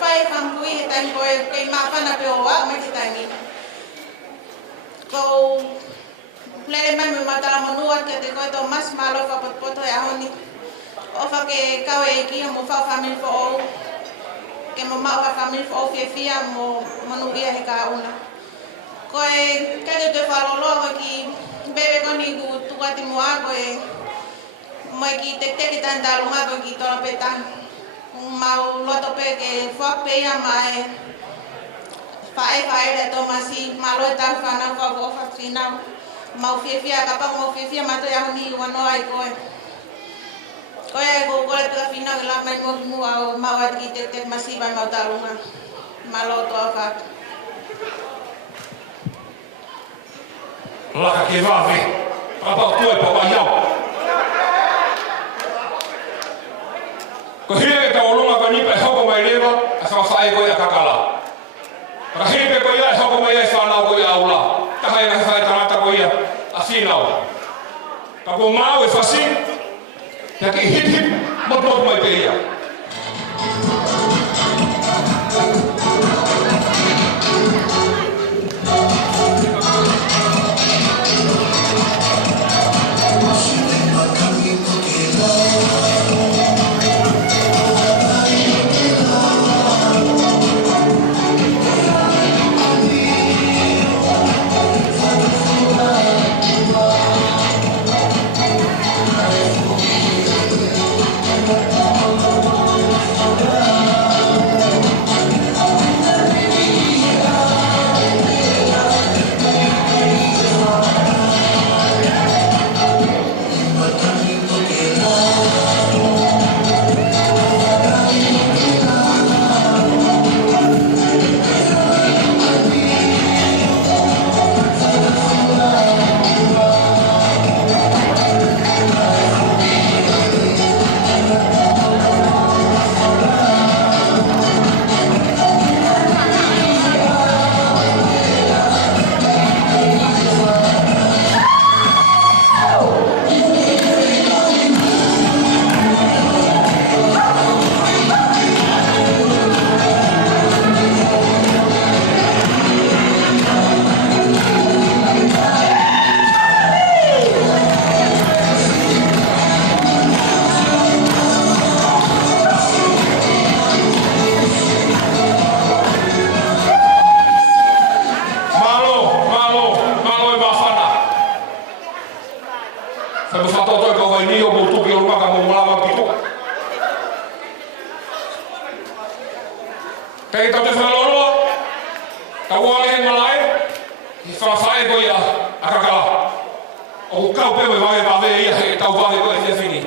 fai whampui he taimi koe kei mawhana pe o wā mai te taimi. Ko lere mai me matala manua ke te koe tō mas malo whapoto e ahoni. Ofa ke kawe e kia mo whau whamil fo ou. Ke mo mau whamil fo ou fia mo manu ia he ka una. Koe kei te whaloloa mo ki bebe koni ku tukati mua koe mo ki te tantalunga koe ki tola petan. Mau loto pe ke whak pe ia mai whae le tō masi malo e tau whanau whau ofa whinau. Mau fia kapang mau fia mato ia honi wanoa ai koe. Koe ai ko kore pika whinau ila mai mo mua o mau ati ki te masi vai mau talunga. Malo toa whak. Laka ke wawe, kapau tue pa waiau. Ko hire ka olunga ka nipa e hoko mai lewa, a whawhae koe a kakala. Ka hire koe ia e hoko mai e whanau koe a ula. Ka hae na whae tangata koe ia a whinau. Ka ko mau e whasi, ka ki hip hip, mot mai te ia. Kaya tau te whanaloa, ka wale he malai, i whawhae koe a kakala. O kau pewe wae wawe ia he tau wawe koe te whini.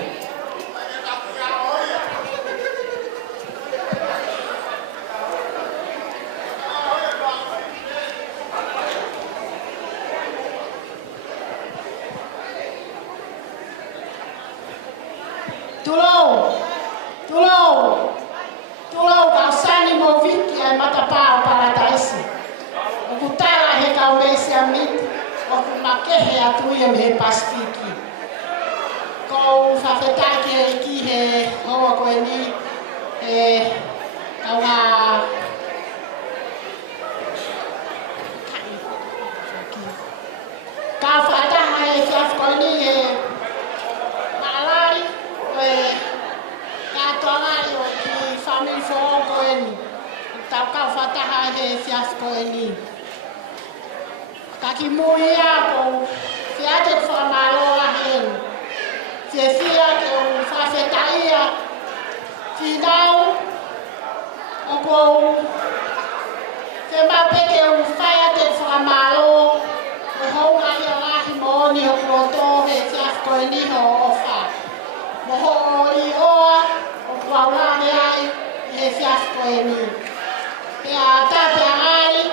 Tulou kausani mo viki ai matapao parataisi. O kutala he kaumesi a miti, o kumakehe atuia me he pasifiki. Ko whawhetaki e ki he hoa koe ni, kaunga ka whaataha e whiaf koe ni he maalari, ka toangari o ki family for koe ni. Tau ka whaataha he whiaf koe ni. Ka ki mui a ko whiate whamaloa henu. Se fia ke o whawhetaia whinau o kou te mapeke o whaia te whamalo o hounga i a lahi mooni o kuroto he whiaf koe ni ho ofa. Moho o i oa o kuaurane ai he whiaf koe ni. Te a tape a ai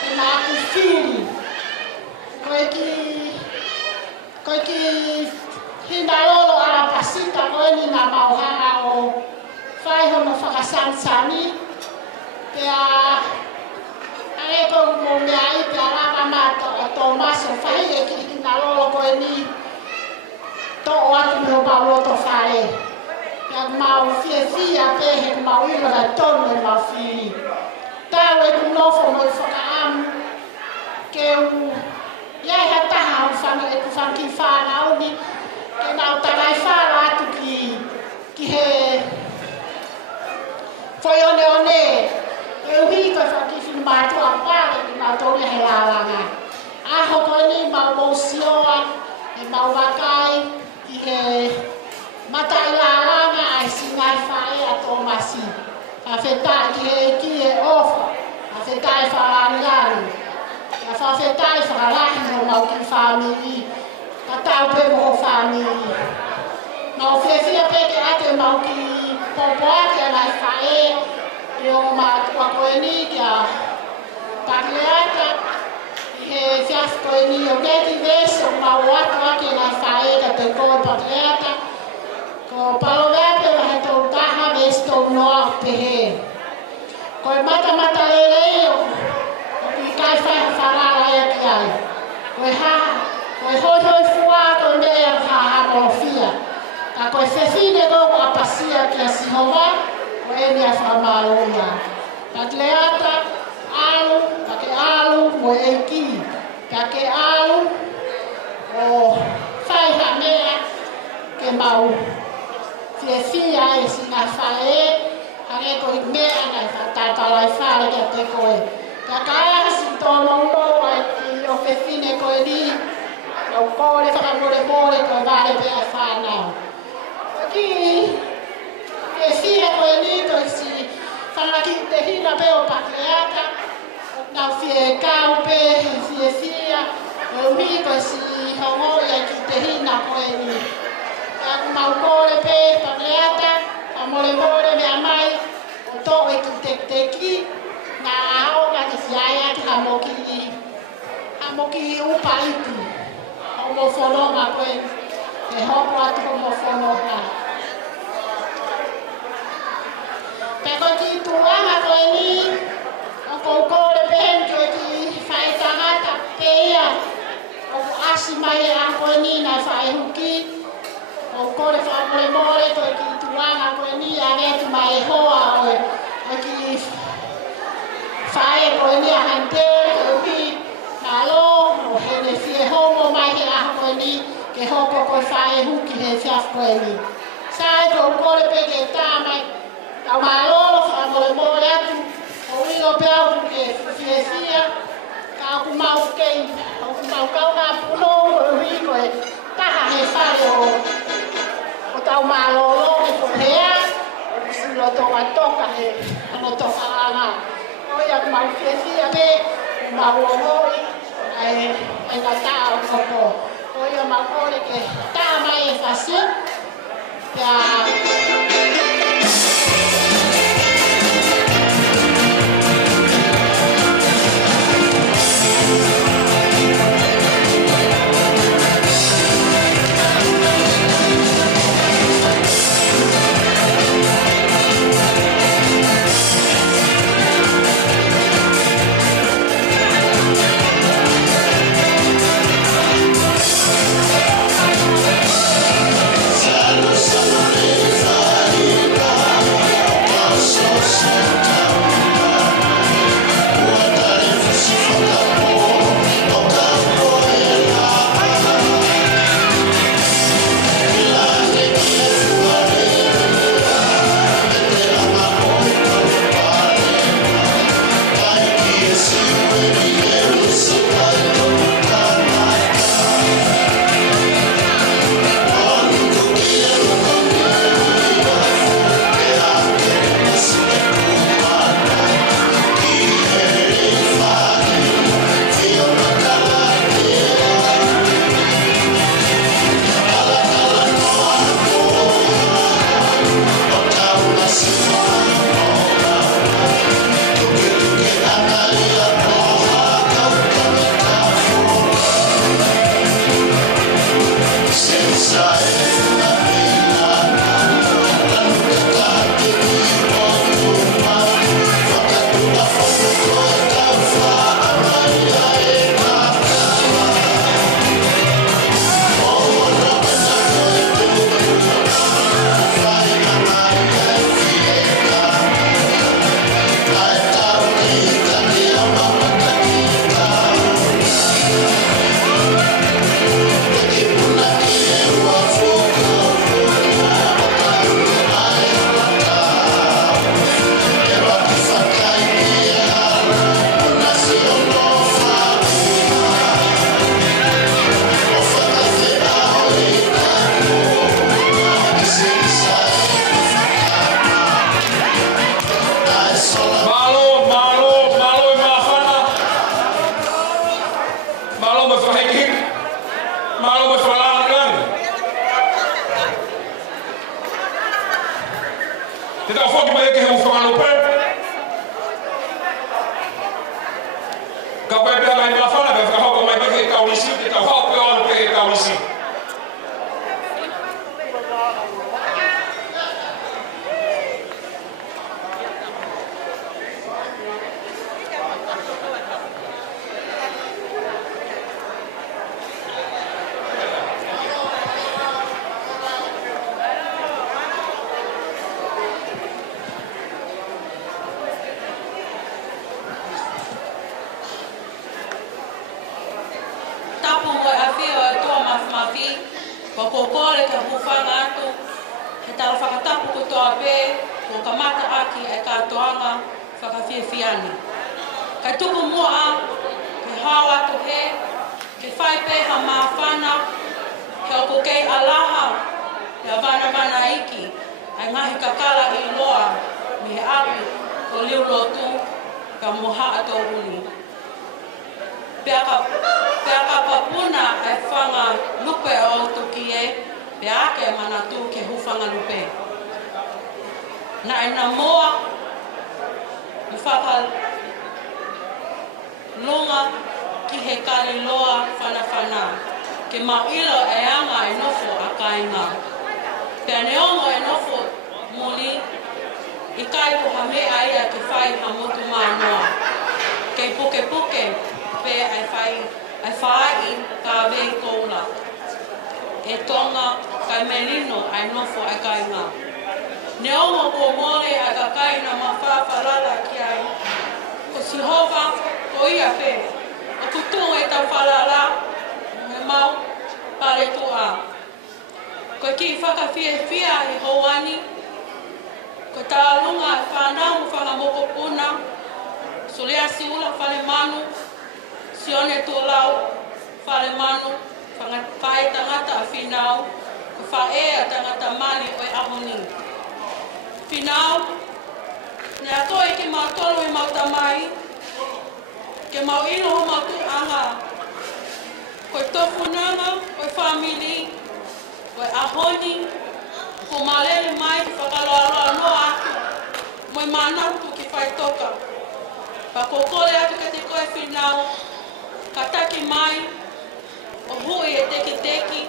te māku whiri. Koe ki hina lolo ala pasita koe ni na mauhanga o whai hono whakasansani. Te a eko mo mea i te alama mato o tō maso whai e ki hina lolo koe ni to o atu me o pauloto whare. Kia mau fia pehe mau ilo la tono e mau fili. Tau e kunofo mo i whakaamu. Ke u iai hataha au whanga e ku whanki whana auni. Ke nau tarai whana atu ki he whaione one. E uhi koe whanki whinu mātua whare ki mau tōne he lālanga. Aho koe ni mau mausioa e mau wakai ki he matai lālanga ai singai whae a tō masi. A whetai ki he ki e ofa. A whetai whaarangari. A whetai whaarahi no mau ki whamiri. A tau pe mo whamiri. Mau whewhia peke ate mau ki popoa ki anai whae. E o mātua koe ni ki a Pakleata. He fiaf koe ni o neti veso mau atu ake anai whae ka te koe Pakleata. Ko paloveape wa he tau taha ves tau noa pehe. Koe mata le leo. Ki kai whai wharara ea ki ai. Koe haha. Koe hoi fua koe mea whaha morofia. Ka koe whewhine gogo a pasia ki a sihova. Koe eni a whamaroia. Pakleata, alu, pake alu mo eiki. Pake alu o whai hamea ke mau. Fia e singa whae, hare koe mea ngai whatatalai whare kia te koe. Ka kaea si tōno unoa ki o whewhine koe ni, au kore whakamore koe vare pea whanau. Ki fia koe ni koe si whanaki te hina peo Pakleata, ngau fia e kau pe, fia, e umi koe si hongoia ki te hina koe ni. Aku mau kore pe Pakleata, a more mea mai, o tō e ki teki, ngā aonga ki whiaia ki hamoki upa iti. Homo whanonga koe, e hopo atu homo whanonga. Peko ki tuanga koe ni, o kou kore pehen koe ki whae tangata pe ia, o asi mai a koe ni na whae huki, o kore whamore koe ki tuanga koe ni a retu mai hoa oe ki whae koe ni a hantere koe ki malo o hene fie homo mai he aha koe ni ke hoko koe whae huki he fiaf koe ni. Sae koe kore pe ke tāmai tau malolo whamore atu o ilo peau ke fie ka aku mau kei aku mau kau ngā puno koe hui koe taha he whae o tau malolo e pohea, o silo tonga toka he ano toka anga. O ia mau fia me, mau omoi, ai ka tau koko. O ia mau kore ke tā mai e whasi, kia Salud, salud. hiki. Malo mo whalanga lang. Te tau whoki mai ke he whangalope. Ka koe pēr mai mawhana, ka whakahoko mai peke e kaurisi, te tau hau pēr anu peke e kaurisi. Tapu mo a fio e toa mafi, ko kokore ka hufanga atu, he tala whakatapu ko toa pē, ko ka mata aki e katoanga whakawhiawhiani. Kai tuku mua, ke hao atu he, ke whai pē ha mawhana, ke o ko kei alaha, ke a vana iki, ai ngahi kakala I loa, me he api, ko liu lotu, ka moha ato uni. Pea ka papuna e whanga lupe o tuki e, pea ake mana tu ke hufanga lupe. Na e na moa, I whaka lunga ki he kari loa whana, ke mauilo e anga e nofo a kainga. Pea neongo e nofo muli, I kai ko hamea ia ke whai hamotu manoa. Ke puke, pe ai whai ka vei koula. E tonga kai menino ai nofo ai kainga. Ne ongo ko mole ai ka kaina ma whawhalala ki ai. Ko Sihova ko ia pe. O kutunga e tau whalala, me mau pare tua. Ko ki whakawhiawhia I houani. Ko tālunga e whanau whangamoko puna. Solea siula whale manu. Sione tūlau, whare manu, whae tangata a whinau, ko whae a tangata mali o e ahoni. Whinau, ne ato e ke mau tolu I mau tamai, ke mau ino ho mau tu anga, koe tofunanga, koe whamili, koe ahoni, ko malele mai ki whakaloaloa no atu, moi manatu ki whae toka. Pa kokore atu ka te koe whinau, ka taki mai, o hui e teki,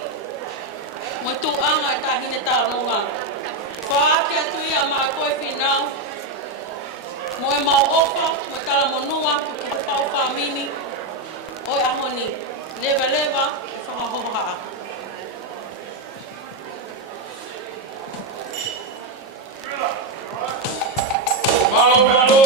mo tuanga e tahine tālunga. Whaake atu ia maa koe whinau, mo e mau ofa, mo e tala monua, ki te pau whamini, o e ahoni, lewa, whakahoha. Malo.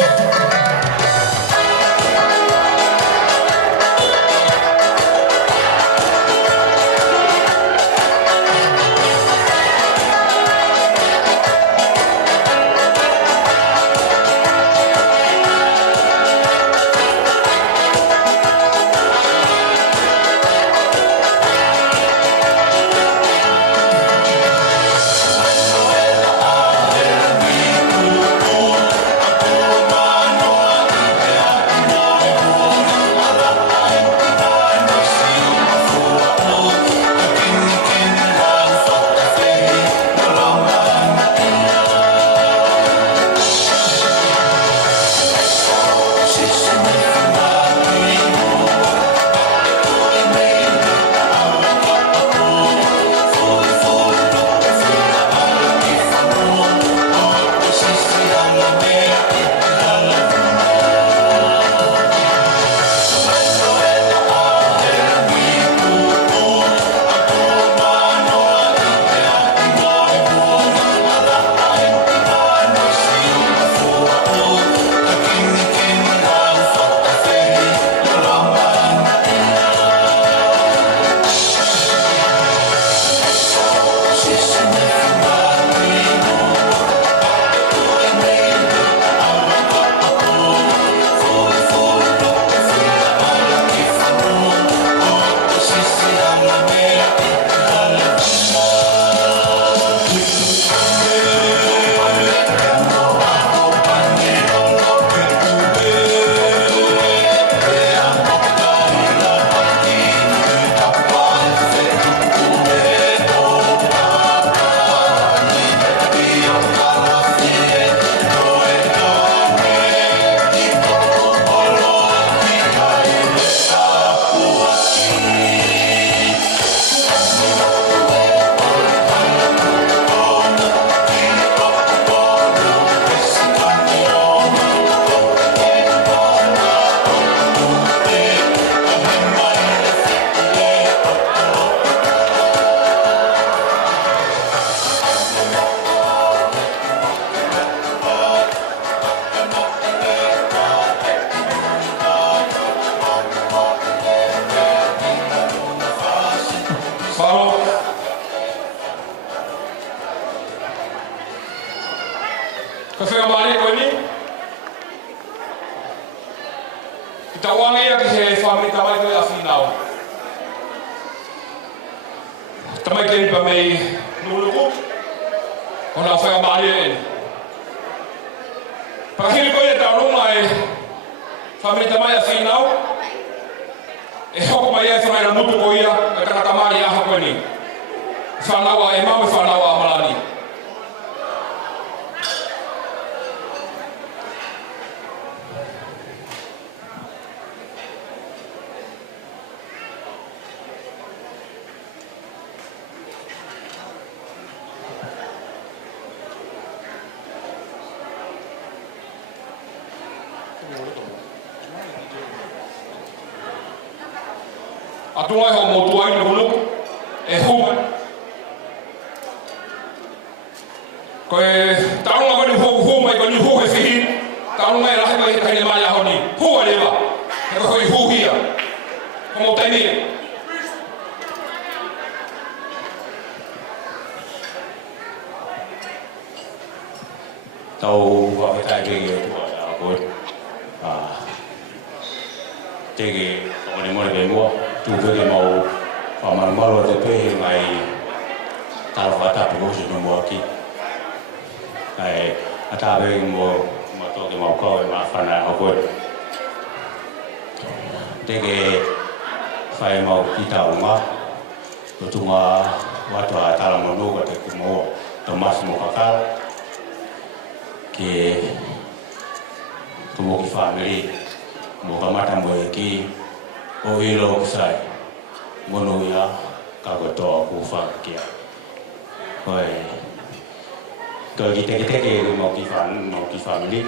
whainga mare koe ni. Ki ta wange ia ki he whamiri tamai koe a whinau. Tamai kei pa mei nuluku. Ona whainga mare e. Pakiri koe e tau runga e whamiri tamai a whinau. E hoko mai e whanai na mutu ko ia, e kaka mari a hoko ni. Whanawa e mau e whanawa a malani. Atungai ho mo tuai no hulu e hu. Ko e taunga ko ni hu mai ko ni hu he fihi. Taunga e rahe mai kai mai ho ni. Hu ale ba. E ko hu hia. Ko mo tai ni. Tau wa tai ge ko tege o ni mo le mo tu ke mau paman malo te pe mai tal fata pe go no mo aki ai ata be mo to ke mau ko ma fana o ko tege fai mau kita uma tu nga wa to ata mo no ko te ku mo to mas mo kakala ke tu mo ki family mo kamata mo ki o ilo sai mono ya ka ko to ku fa kia oi to ki te mo ki family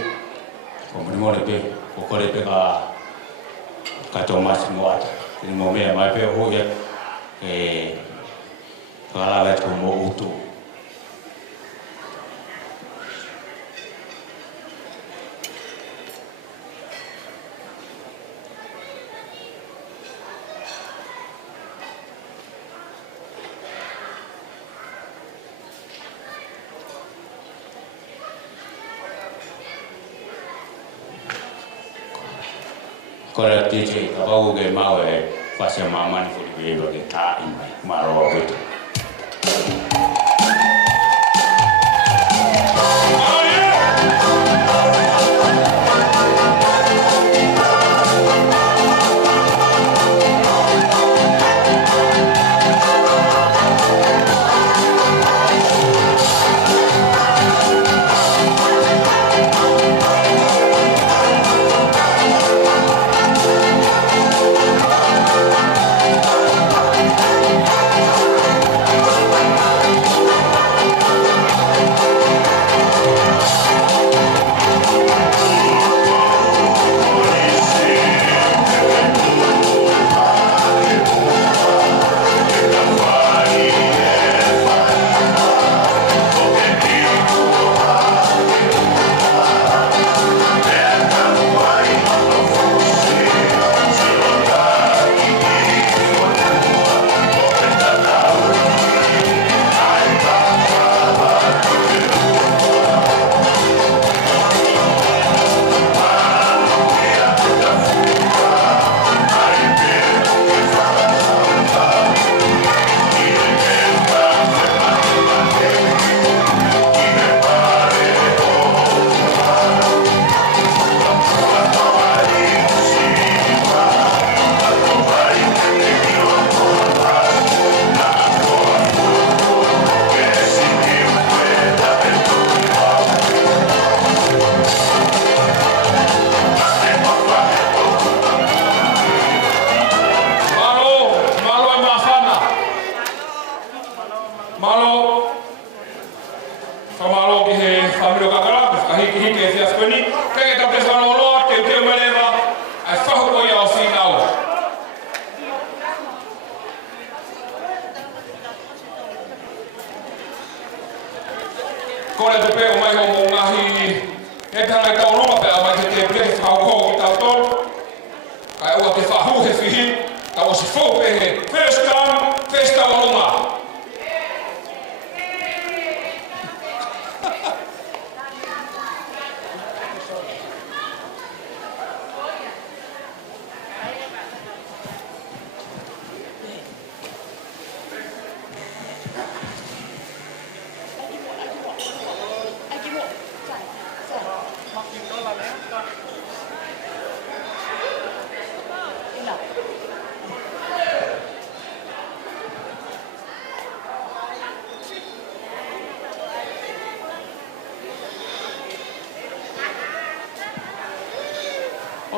ko mo le pe ko le pe ka to mas mo at ni mo me mai pe ho ya para la ko mo utu Kora DJ kabau ge mau e fase mama ni fuli bebe ge ta in maro bit.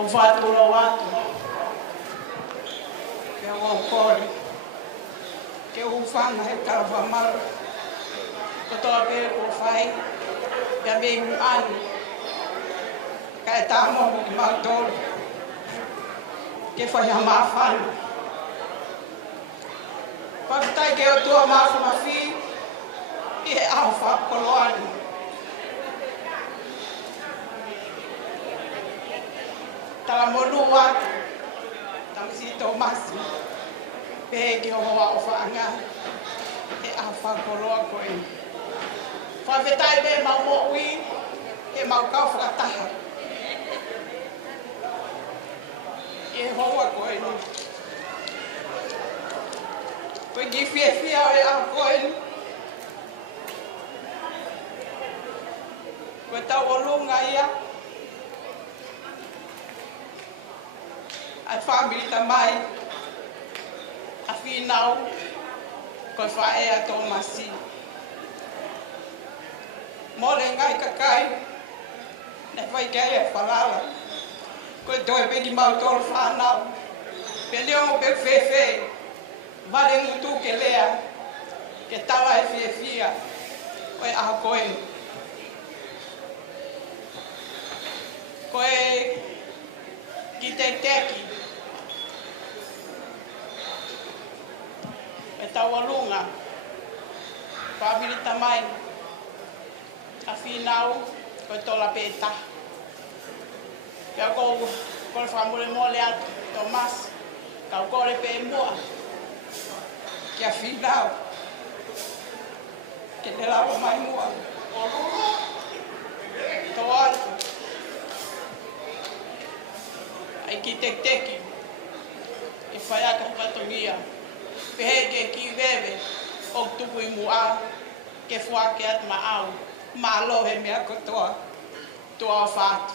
o whāturo watu. Ke o kore. Ke uwhanga he karawhamaru. Ko toa pere ko whai. Pia mei mu anu. Ka e tāmo ki mautoro. Ke whai ha mawhanu. Pakitai ke o tua mawhamafi. I he aho whakoloani. Tala monu watu. Tamusito masi. Pege o hoa o whaanga. E aho whakoloa koe. Whawhetai me mau mo ui. E mau kau whakataha. E hoa koe ni. Koe ki whia o e aho koe ni. Koe tau o lunga ia. Ai whamiri ta mai. A whinau. Koe whae a tō masi. Mole ngai kakai. Ne whai kei e whalala. Koe toi peki mau tōru whanau. Pe leongo pe whewhe. Vale ngutu ke lea. Ke tala e whia. Koe aho koe. Koe ki te teki. E tau alunga. Whamiri tamai. A whinau. Koe tola pēta. Kia kou kore whamure mole atu. Tomas. Kau kore pē mua. Kia whinau. Ke te lawa mai mua. Tō atu. Ai ki teki. E whaiaka katongia. Pehe ke ki wewe. O tupu i mua. Ke whake at maau. Ma alohe mea kotoa. Toa o whātu.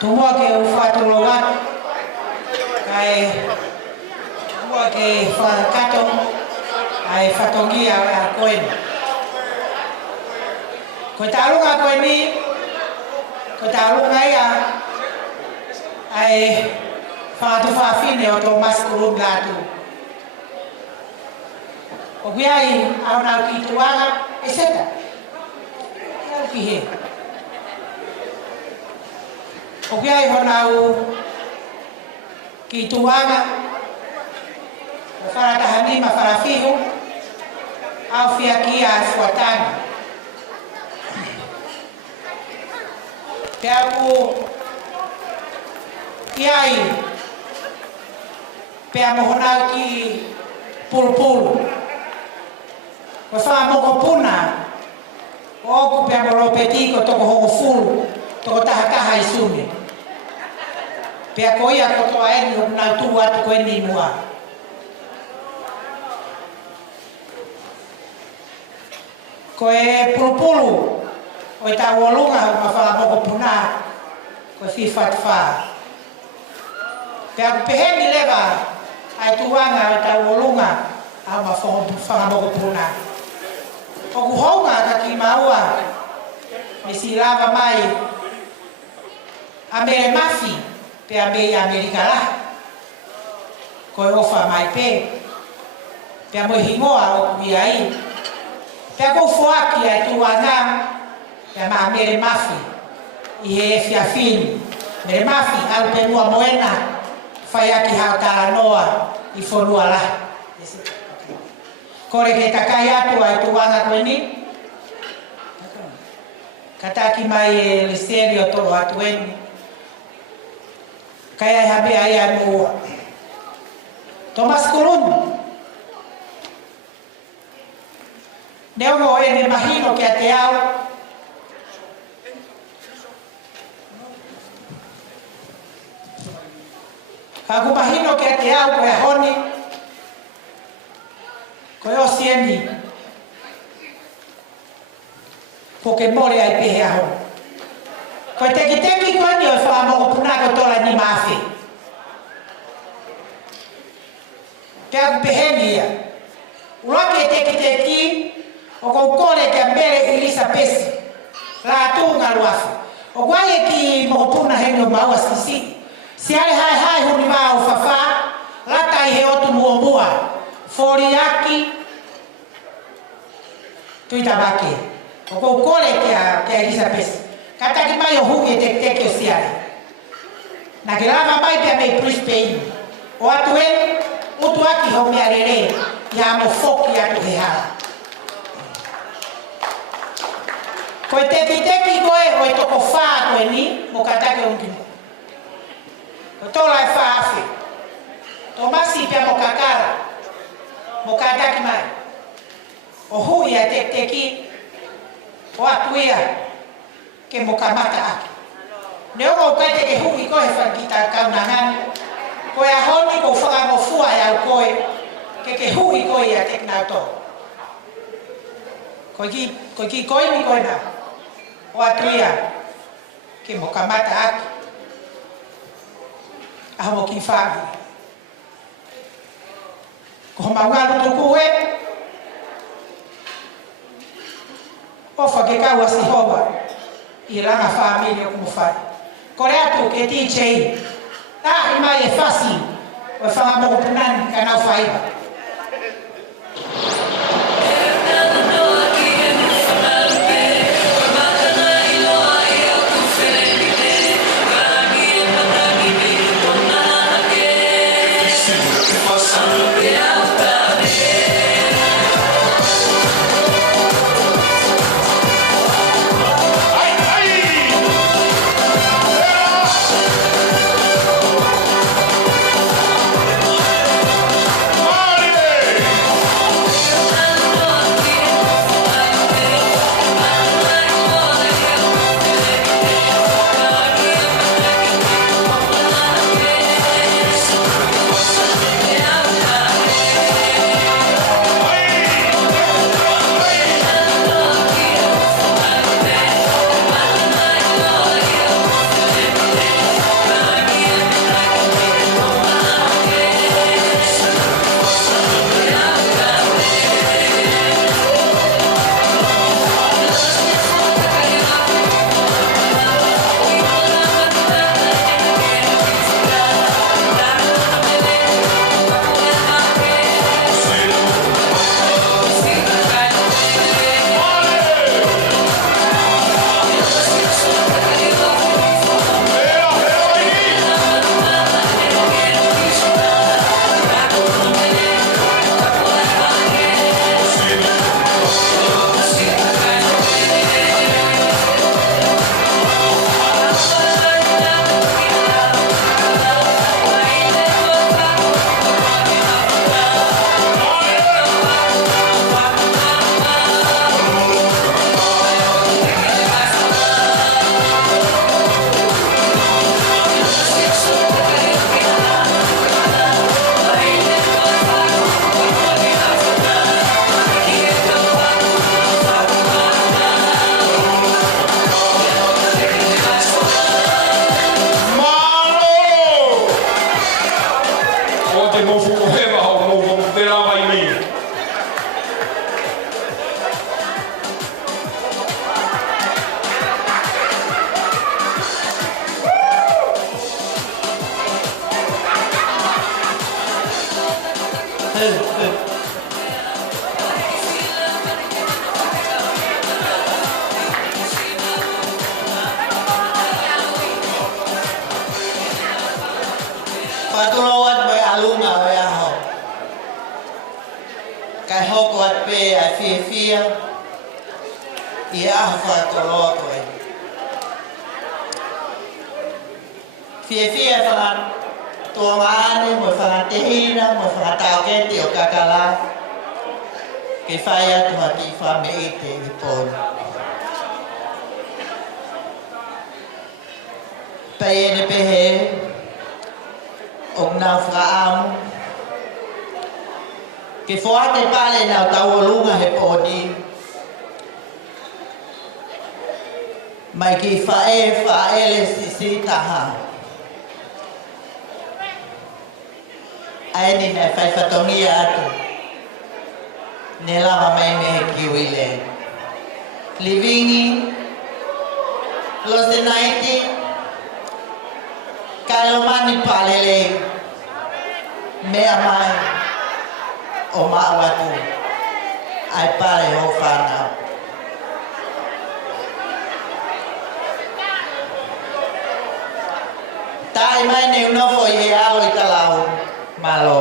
Tua ke o whāturo watu. Kai tua ke whakato. Ai whatongia a koe. Ko tālunga koe ni. Ko tālunga ia. Ai Whātu whawhine o tō Tupou Latu. O kiai au nau ki tuanga e seta. Au ki he. O kiai ho nau ki tuanga o wharatahani ma wharawhihu au whiakia e fuatani. Te au kiai pea mohonau ki pulupulu. Ko whamoko puna, o oku pea moro peti ko toko hongo fulu, toko tahakaha i suni. Pea ko ia ko toa eni o nau tuu atu ko eni mua. Ko e pulupulu, o e tau olunga ma whamoko puna, ko e whiwhatwha. Pea ko peheni lewa, ai tuanga o e tau olunga, au ma whamoko puna. O kuhonga ka ki maua, me si lava mai, a mere mafi, pe a me i Amerika la. Ko e ofa mai pe, pe a mo hingoa o kui ai. Pe a kou fuaki ai tuanga, pe a ma mere mafi, i he fiafini. Mere mafi, au pe nua moena, whai aki hao tala noa, i whonua la. Kore ke takai atu ai tuanga koe ni. Kataki mai e listeri o toro atu eni. Kai ai habe ai anu ua. Tomas Kulun. Neongo ene mahino ke ate au. Kaku mahino ke ate au koe honi. Koe o sieni, ko ke more ai pehe aho. Koe teki koe ni o e whamoko punako tola ni maafi. Pea ku pehe ni ia. Urake teki, o kou kore ke ambere ilisa pesi. La tunga luafu. O kwae ki mohopuna heni o maua sisi. Si hai huni maa o fafa, lata i he otu muomua. Foriaki tuitabake. O kou kore ke Elizabeth. Kataki mai o huke teki o siare. Na ke lava mai pia mei Brisbane. O atu e, utu aki ho mea rere. Ia mo foki atu he hala. Koe teki koe o e toko whaa koe ni, mo katake o nkimo. O tola e whaa afi. Tomasi pia mo kakala. Mo kataki mai. O hui a teki, o atuia, ke mo kamata aki. Neongo ukai teke hui koe whakita kaunangani. Koe a honi ko whakangofua e au koe, ke hui koe a tek nauto. Koe ki koe ni koe na. O atuia, ke mo kamata aki. Aho mo ki whagi. Ko maungaru tuku e, o whakekau a Sihova, i ranga whaamiri o kumawhai. Kore atu ke TJ, ta i mai e whasi, o e whangamoko punani ka nau whaiva. Hey! fia ia whakatolo koe. Fia whanga tua maane mo whangatehina mo whangatau keti o kakala ke whai atu hati whame ite i pōnu. Pai ene pehe o ngā whaamu ke whoate pale nau tauolunga he pōni mai ki whaele sisi taha. Aeni nei whai whatongia atu ne lama mai me he kiwile. Livingi los de naiti kailomani palele mea mai o maawatu ai pare ho whanau. Tai mai ne unofo i he alo i talau malo.